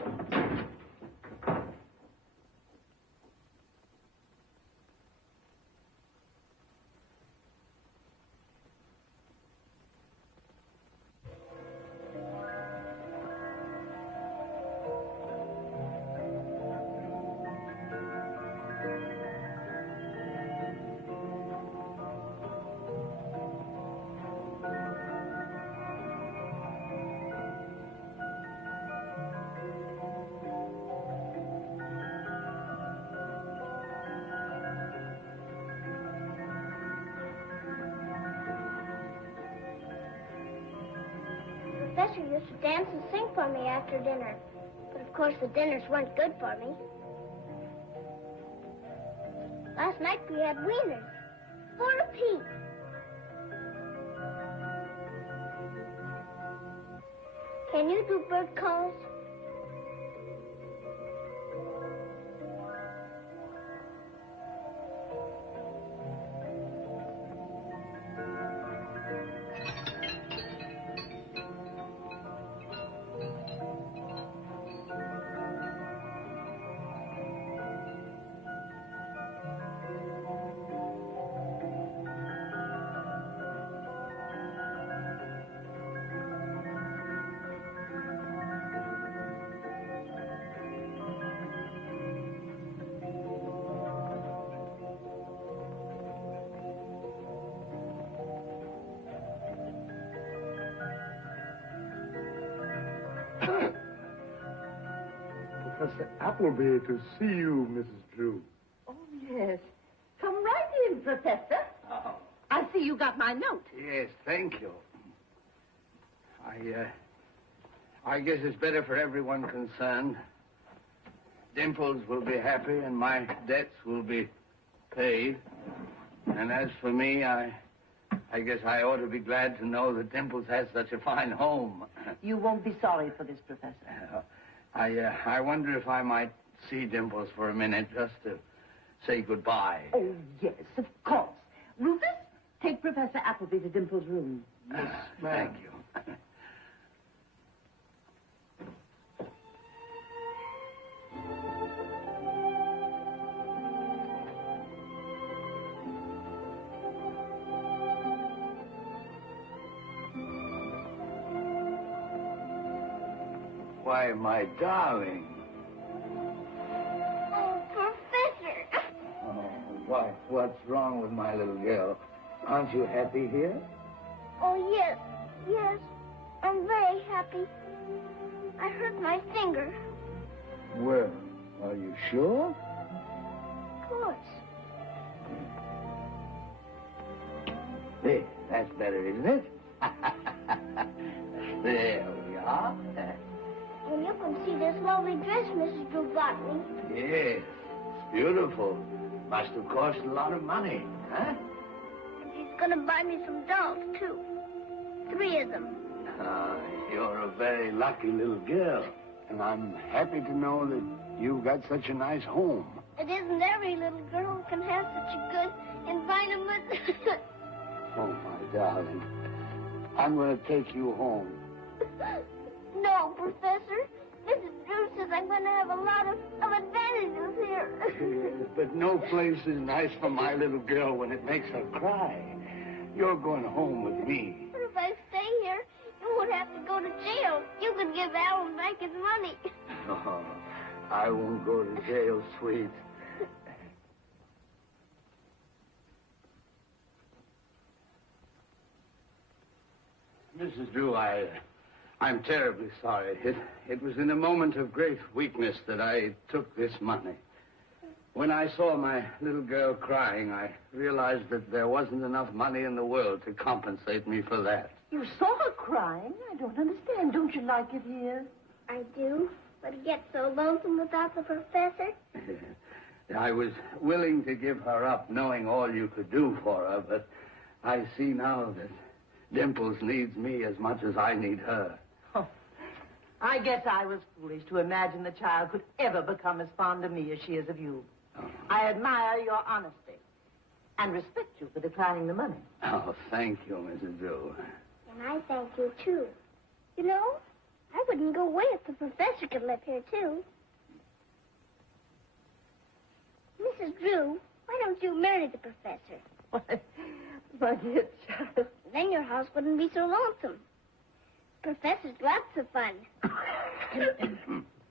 Professor used to dance and sing for me after dinner. But of course the dinners weren't good for me. Last night we had wieners. 4 apiece. Can you do bird calls? Professor Appleby to see you, Mrs. Drew. Oh, yes. Come right in, Professor. Oh. I see you got my note. Yes, thank you. I guess it's better for everyone concerned. Dimples will be happy and my debts will be paid. And as for me, I guess I ought to be glad to know that Dimples has such a fine home. You won't be sorry for this, Professor. I wonder if I might see Dimples for a minute just to say goodbye. Oh, yes, of course. Rufus, take Professor Appleby to Dimples' room. Yes, thank you. Why, my darling. Oh, Professor. Oh, what's wrong with my little girl? Aren't you happy here? Oh, yes. Yes. I'm very happy. I hurt my finger. Well, are you sure? Of course. There, that's better, isn't it? There we are. And you can see this lovely dress Mrs. Drew bought me. Yes, it's beautiful. Must have cost a lot of money, huh? And she's going to buy me some dolls, too. 3 of them. Ah, you're a very lucky little girl. And I'm happy to know that you've got such a nice home. It isn't every little girl who can have such a good environment. Oh, my darling. I'm going to take you home. No, Professor. Mrs. Drew says I'm going to have a lot of advantages here. Yes, but no place is nice for my little girl when it makes her cry. You're going home with me. But if I stay here, you won't have to go to jail. You could give Alan back his money. Oh, I won't go to jail, sweet. Mrs. Drew, I'm terribly sorry. It was in a moment of great weakness that I took this money. When I saw my little girl crying, I realized that there wasn't enough money in the world to compensate me for that. You saw her crying? I don't understand. Don't you like it here? I do, but it gets so lonesome without the professor. I was willing to give her up, knowing all you could do for her, but I see now that Dimples needs me as much as I need her. Oh, I guess I was foolish to imagine the child could ever become as fond of me as she is of you. Oh. I admire your honesty and respect you for declining the money. Oh, thank you, Mrs. Drew. And I thank you, too. You know, I wouldn't go away if the professor could live here, too. Mrs. Drew, why don't you marry the professor? Why, my dear child. Then your house wouldn't be so lonesome. Professor's lots of fun.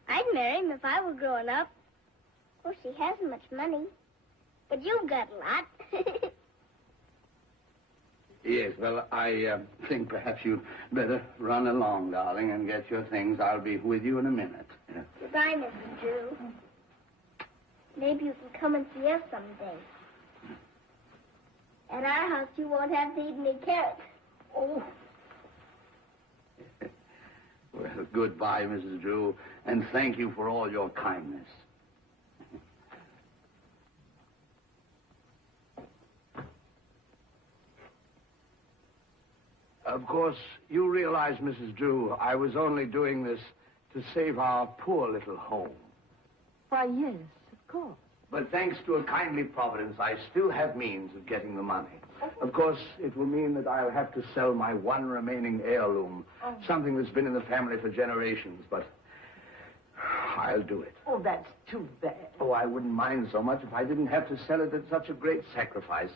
I'd marry him if I were growing up. Of course, he hasn't much money. But you've got a lot. Yes, well, I think perhaps you'd better run along, darling, and get your things. I'll be with you in a minute. Yeah. Goodbye, Mrs. Drew. Maybe you can come and see us someday. At our house, you won't have to eat any carrots. Oh. Well, goodbye, Mrs. Drew, and thank you for all your kindness. Of course, you realize, Mrs. Drew, I was only doing this to save our poor little home. Why, yes, of course. But thanks to a kindly providence, I still have means of getting the money. Of course, it will mean that I'll have to sell my one remaining heirloom, something that's been in the family for generations, but I'll do it. Oh, that's too bad. Oh, I wouldn't mind so much if I didn't have to sell it at such a great sacrifice.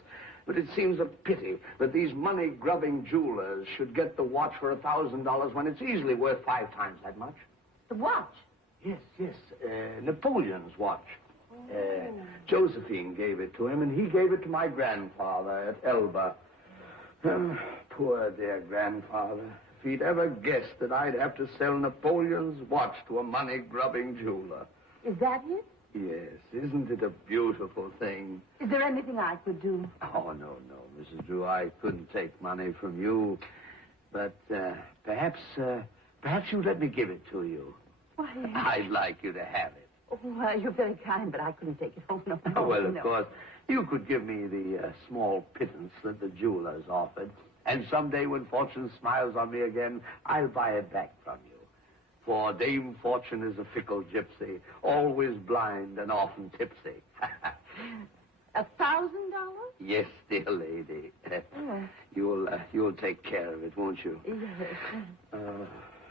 But it seems a pity that these money-grubbing jewelers should get the watch for $1,000 when it's easily worth 5 times that much. The watch? Yes, Napoleon's watch. Josephine gave it to him, and he gave it to my grandfather at Elba. Poor dear grandfather. If he'd ever guessed that I'd have to sell Napoleon's watch to a money-grubbing jeweler. Is that it? Yes, isn't it a beautiful thing? Is there anything I could do? Oh, no, Mrs. Drew, I couldn't take money from you. But perhaps you'd let me give it to you. Why? I'd like you to have it. Oh, well, you're very kind, but I couldn't take it. Oh, no. Well, of course, you could give me the small pittance that the jewelers offered. And someday when fortune smiles on me again, I'll buy it back from you. For Dame Fortune is a fickle gypsy, always blind and often tipsy. $1,000? Yes, dear lady. You'll take care of it, won't you? Yes.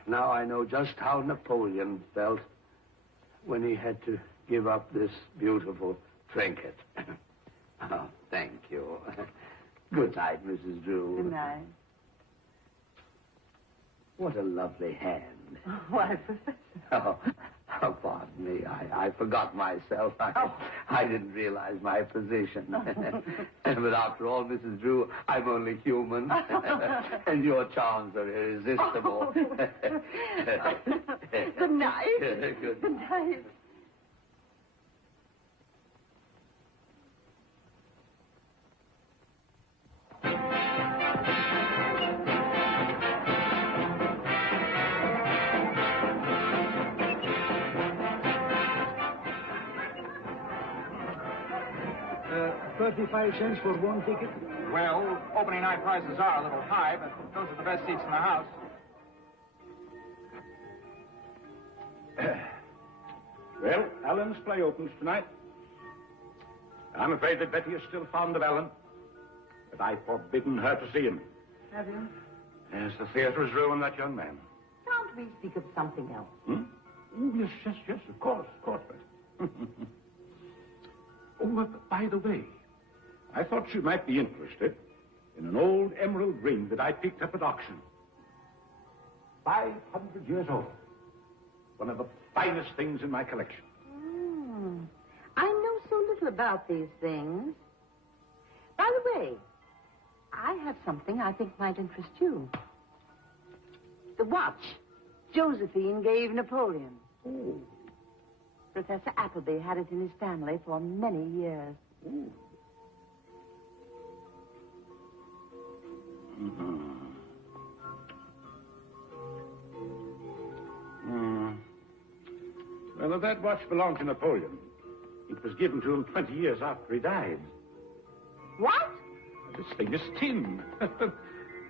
Now I know just how Napoleon felt when he had to give up this beautiful trinket. Oh, thank you. Good night, Mrs. Drew. Good night. What a lovely hand. Why, Professor? Oh, pardon me. I forgot myself. I didn't realize my position. But after all, Mrs. Drew, I'm only human. And your charms are irresistible. Good night. Good night. $0.35 for one ticket? Well, opening night prices are a little high, but those are the best seats in the house. Well, Helen's play opens tonight. I'm afraid that Betty is still fond of Helen, but I've forbidden her to see him. Have you? Yes, the theater has ruined that young man. Can't we speak of something else? Oh, yes, of course, Betty. Oh, by the way, I thought you might be interested in an old emerald ring that I picked up at auction. 500 years old. One of the finest things in my collection. I know so little about these things. By the way, I have something I think might interest you. The watch Josephine gave Napoleon. Oh. Professor Appleby had it in his family for many years. Ooh. Well, if that watch belonged to Napoleon, it was given to him 20 years after he died. What? This thing is tin.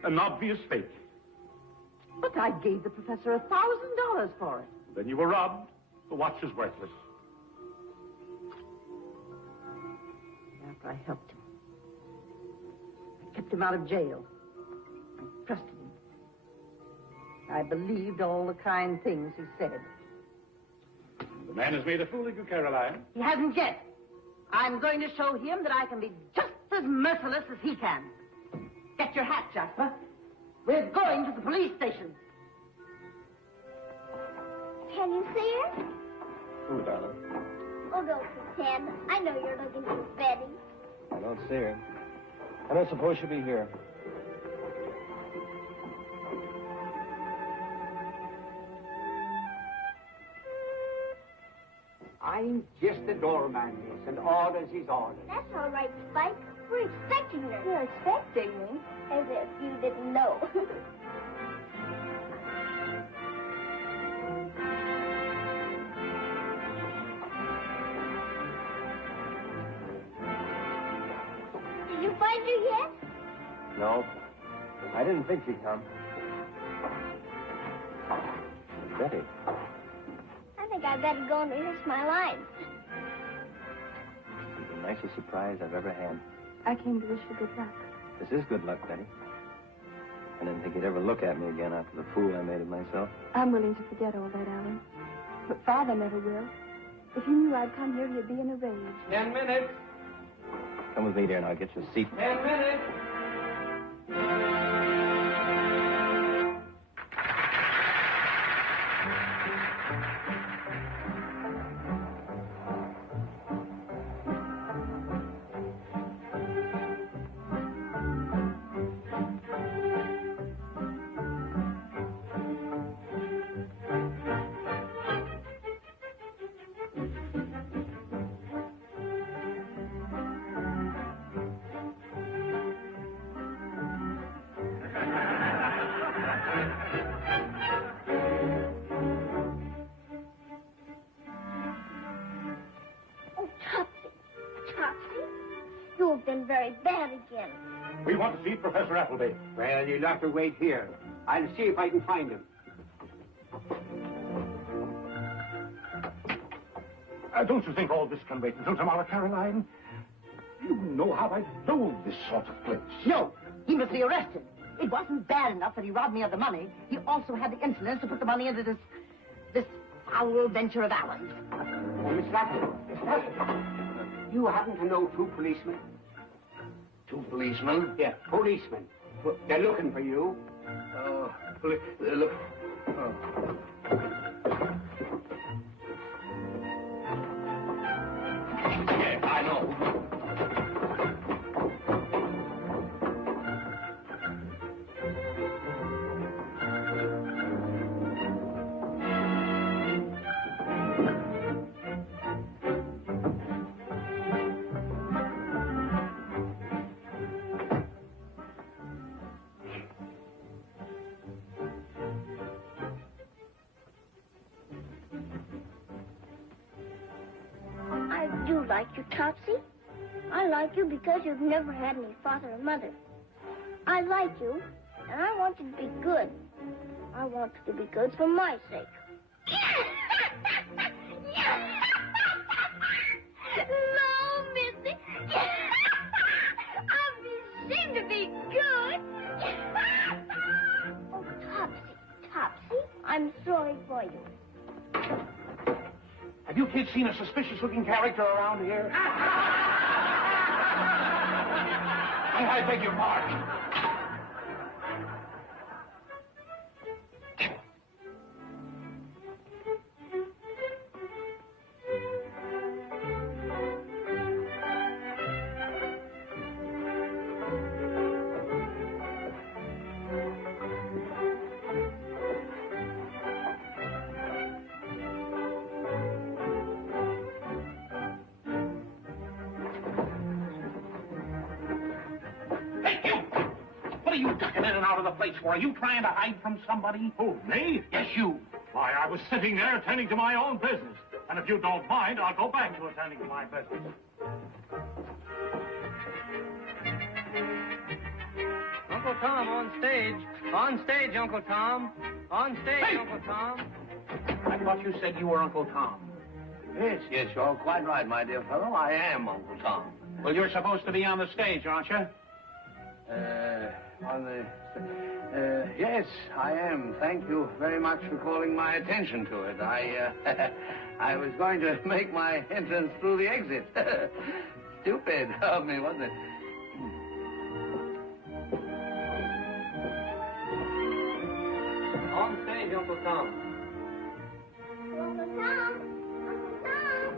An obvious fake. But I gave the professor $1,000 for it. Then you were robbed. The watch is worthless. After I helped him, I kept him out of jail. I trusted him. I believed all the kind things he said. The man has made a fool of you, Caroline. He hasn't yet. I'm going to show him that I can be just as merciless as he can. Get your hat, Jasper. We're going to the police station. Can you see her? Who, darling? Oh, don't pretend. I know you're looking for Betty. I don't see her. I don't suppose she'll be here. I'm just a doorman, miss, and orders is orders. That's all right, Spike. We're expecting her. You're expecting me? As if you didn't know. you find her yet? No. I didn't think she'd come. Betty. I think I'd better go and rehearse my lines. It's the nicest surprise I've ever had. I came to wish you good luck. This is good luck, Betty. I didn't think you'd ever look at me again after the fool I made of myself. I'm willing to forget all that, Alan. But Father never will. If he knew I'd come here, he'd be in a rage. 10 minutes. Come with me, dear, and I'll get you a seat. 10 minutes. You've been very bad again. We want to see Professor Appleby. Well, you'll have to wait here. I'll see if I can find him. Don't you think all this can wait until tomorrow, Caroline? You know how I loathe this sort of place. No, he must be arrested. It wasn't bad enough that he robbed me of the money. He also had the insolence to put the money into this foul venture of Alan's. Oh, Miss Raffle, you happen to know two policemen? Two policemen? Yeah, policemen. They're looking for you. Oh, look. Oh. Yes, I know. I do like you, Topsy. I like you because you've never had any father or mother. I like you, and I want you to be good. I want you to be good for my sake. No, Missy. I'll be ashamed to be good. Oh, Topsy, I'm sorry for you. Have you kids seen a suspicious-looking character around here? I beg your pardon. What are you ducking in and out of the place for? Are you trying to hide from somebody? Who, me? Yes, you. Why, I was sitting there attending to my own business. And if you don't mind, I'll go back to attending to my business. Uncle Tom on stage. On stage, Uncle Tom. On stage, Hey! Uncle Tom. I thought you said you were Uncle Tom. Yes, you're quite right, my dear fellow. I am Uncle Tom. Well, you're supposed to be on the stage, aren't you? Yes, I am. Thank you very much for calling my attention to it. I was going to make my entrance through the exit. Stupid of me, wasn't it? On stage, Uncle Tom. Uncle Tom! Uncle Tom!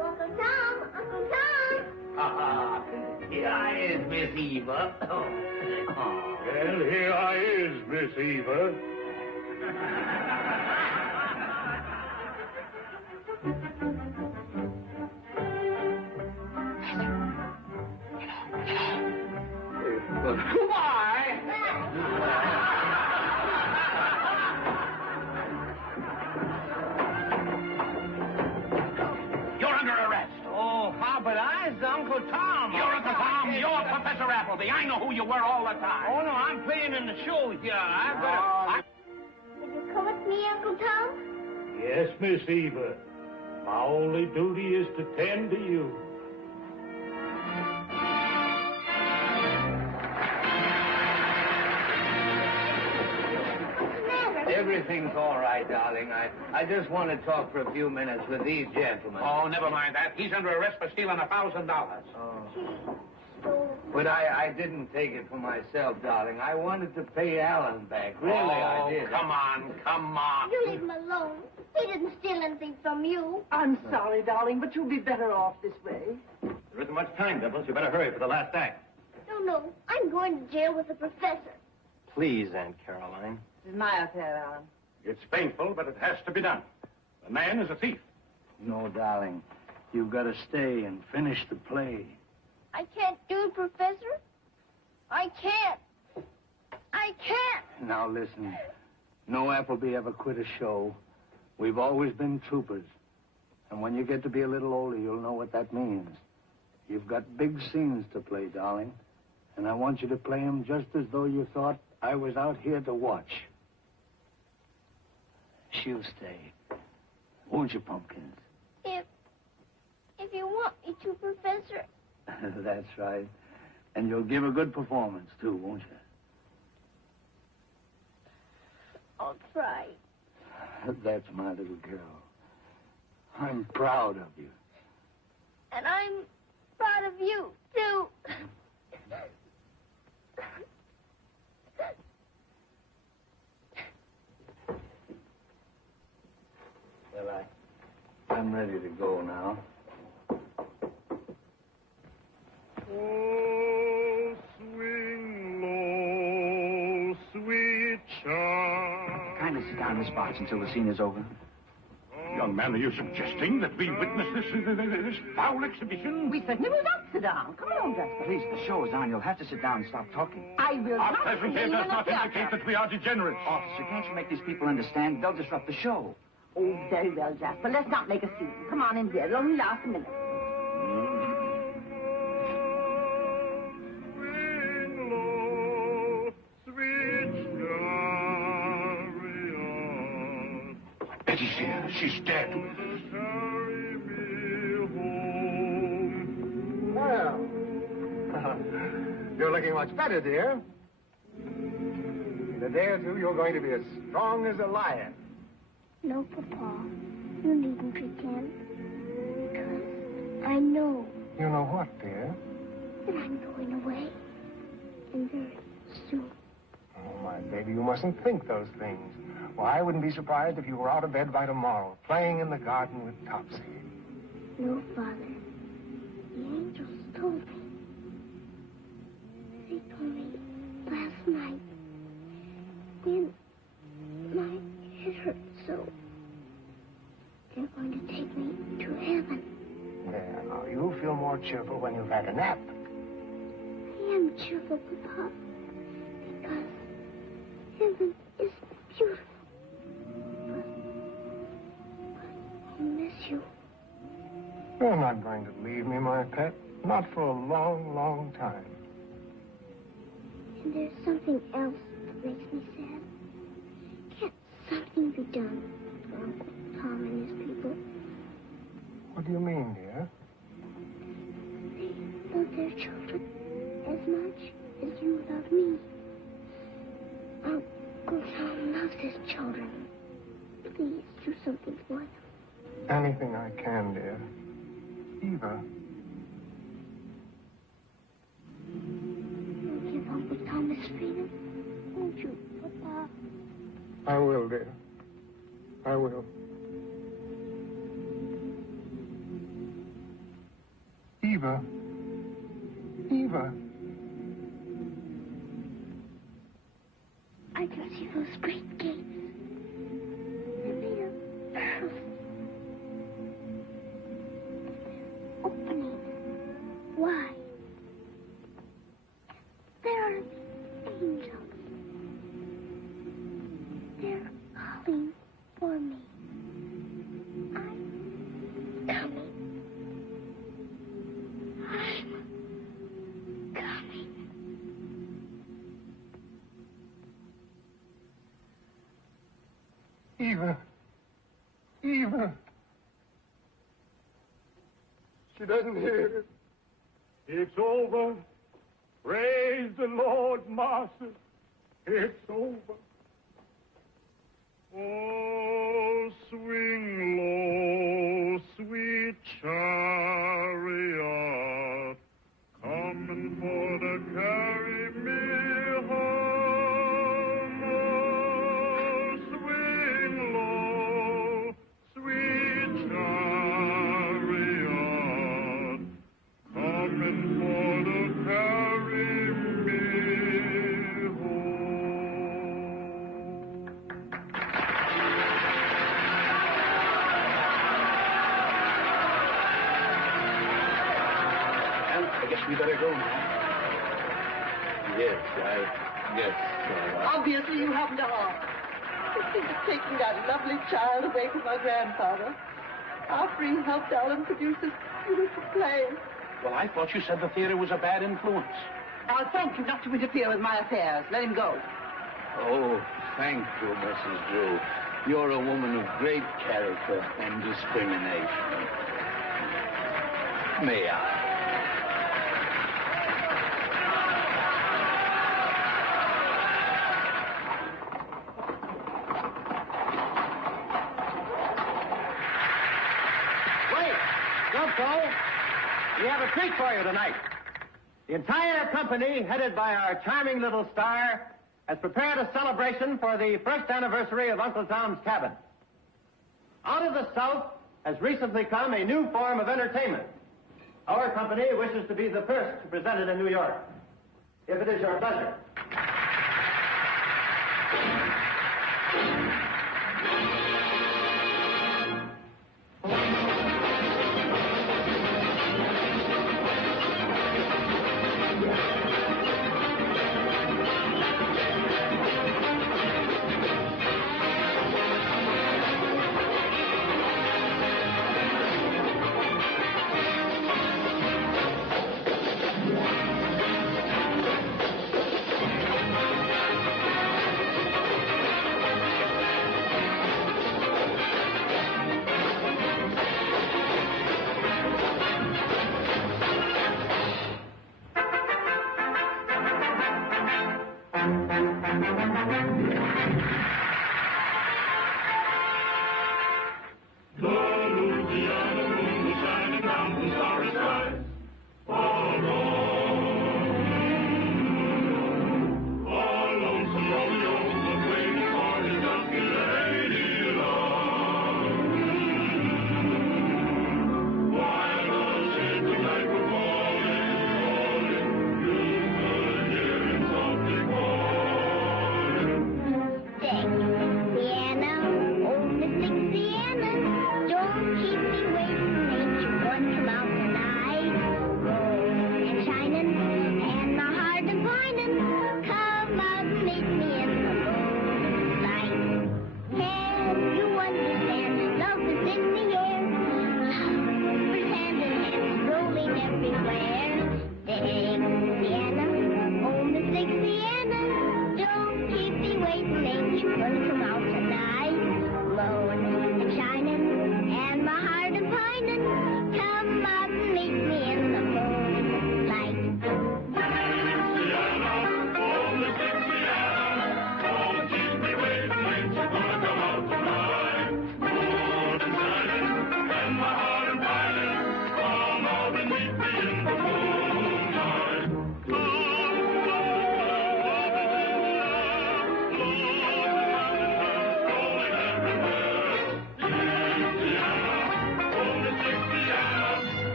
Uncle Tom! Uncle Tom! Ah, here I is, Miss Eva. Oh. Well, here I is, Miss Eva. Goodbye. Pa, but I's Uncle Tom. You're Uncle Tom. You're Professor Appleby. I know who you were all the time. Oh, no, I'm playing in the show here. I've got Did you come with me, Uncle Tom? Yes, Miss Eva. My only duty is to tend to you. Everything's all right, darling. I just want to talk for a few minutes with these gentlemen. Oh, never mind that. He's under arrest for stealing $1,000. But I didn't take it for myself, darling. I wanted to pay Alan back. Really, I did. Come on. You leave him alone. He didn't steal anything from you. I'm sorry, darling, but you'll be better off this way. There isn't much time, Dimples. You better hurry for the last act. No. I'm going to jail with the professor. Please, Aunt Caroline. This is my affair, Alan. It's painful, but it has to be done. The man is a thief. No, darling. You've got to stay and finish the play. I can't do it, Professor. I can't. Now, listen. No Appleby ever quit a show. We've always been troopers. And when you get to be a little older, you'll know what that means. You've got big scenes to play, darling. And I want you to play them just as though you thought I was out here to watch. She'll stay. Won't you, Pumpkins? If you want me to, Professor. That's right. And you'll give a good performance, too, won't you? I'll try. That's my little girl. I'm proud of you. And I'm proud of you, too. Well, I'm ready to go now. Oh, swing low, sweet child. Kindly sit down, Miss Box, until the scene is over. Young man, are you suggesting that we witness this foul exhibition? We certainly will not sit down. Come along, Jasper. Please, the show is on. You'll have to sit down and stop talking. I will Our not presence here remain does in the not theater. indicate that we are degenerates. Officer, can't you make these people understand? They'll disrupt the show. Oh, very well, Jasper. Let's not make a scene. Come on in here. It'll only last a minute. Swing low, sweet chariot. Betty's here. She's dead. Carry me home. Well, you're looking much better, dear. In a day or two, you're going to be as strong as a lion. No, Papa. You needn't pretend. Because I know You know what, dear? that I'm going away. And very soon. Oh, my baby, you mustn't think those things. Well, I wouldn't be surprised if you were out of bed by tomorrow, playing in the garden with Topsy. No, Father. The angels told me. They told me last night when my head hurt so. They're going to take me to heaven. There, now, you'll feel more cheerful when you've had a nap. I am cheerful, Papa, because heaven is beautiful. But I miss you. You're not going to leave me, my pet. Not for a long, long time. And there's something else that makes me sad. Can't something be done for Uncle Tom and his people? What do you mean, dear? They love their children as much as you love me. Uncle Tom loves his children. Please do something for them. Anything I can, dear. Eva. You'll give Uncle Tom his freedom, won't you, Papa? I will, dear. I will. Eva. Eva. I can see those great gates. They're made of pearls. They're opening wide. There are the angels. They're calling for me. I'm coming. Eva. Eva. She doesn't hear it. It's over. Praise the Lord, Master. It's over. Oh, swing low, sweet chariot, coming for to carry me home. Oh, swing low, sweet chariot, coming for to carry me home. Well, I guess we better go now. Yes, I guess so. Obviously, you haven't a heart. Think of taking that lovely child away from my grandfather after he helped Ellen produce this beautiful play. Well, I thought you said the theater was a bad influence. I'll thank you not to interfere with my affairs. Let him go. Oh, thank you, Mrs. Drew. You're a woman of great character and discrimination. May I? Wait! Don't go! We have a treat for you tonight. The entire company, headed by our charming little star, has prepared a celebration for the first anniversary of Uncle Tom's Cabin. Out of the South has recently come a new form of entertainment. Our company wishes to be the first to present it in New York. If it is your pleasure.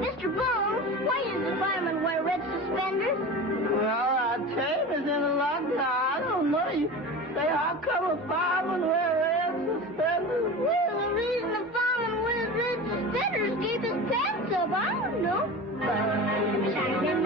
Mr. Bones, why does the fireman wear red suspenders? Well, our tape is in a lockdown. I don't know. You say, how come a fireman wear red suspenders? Well, the reason the fireman wears red suspenders keep his pants up. I don't know. Shining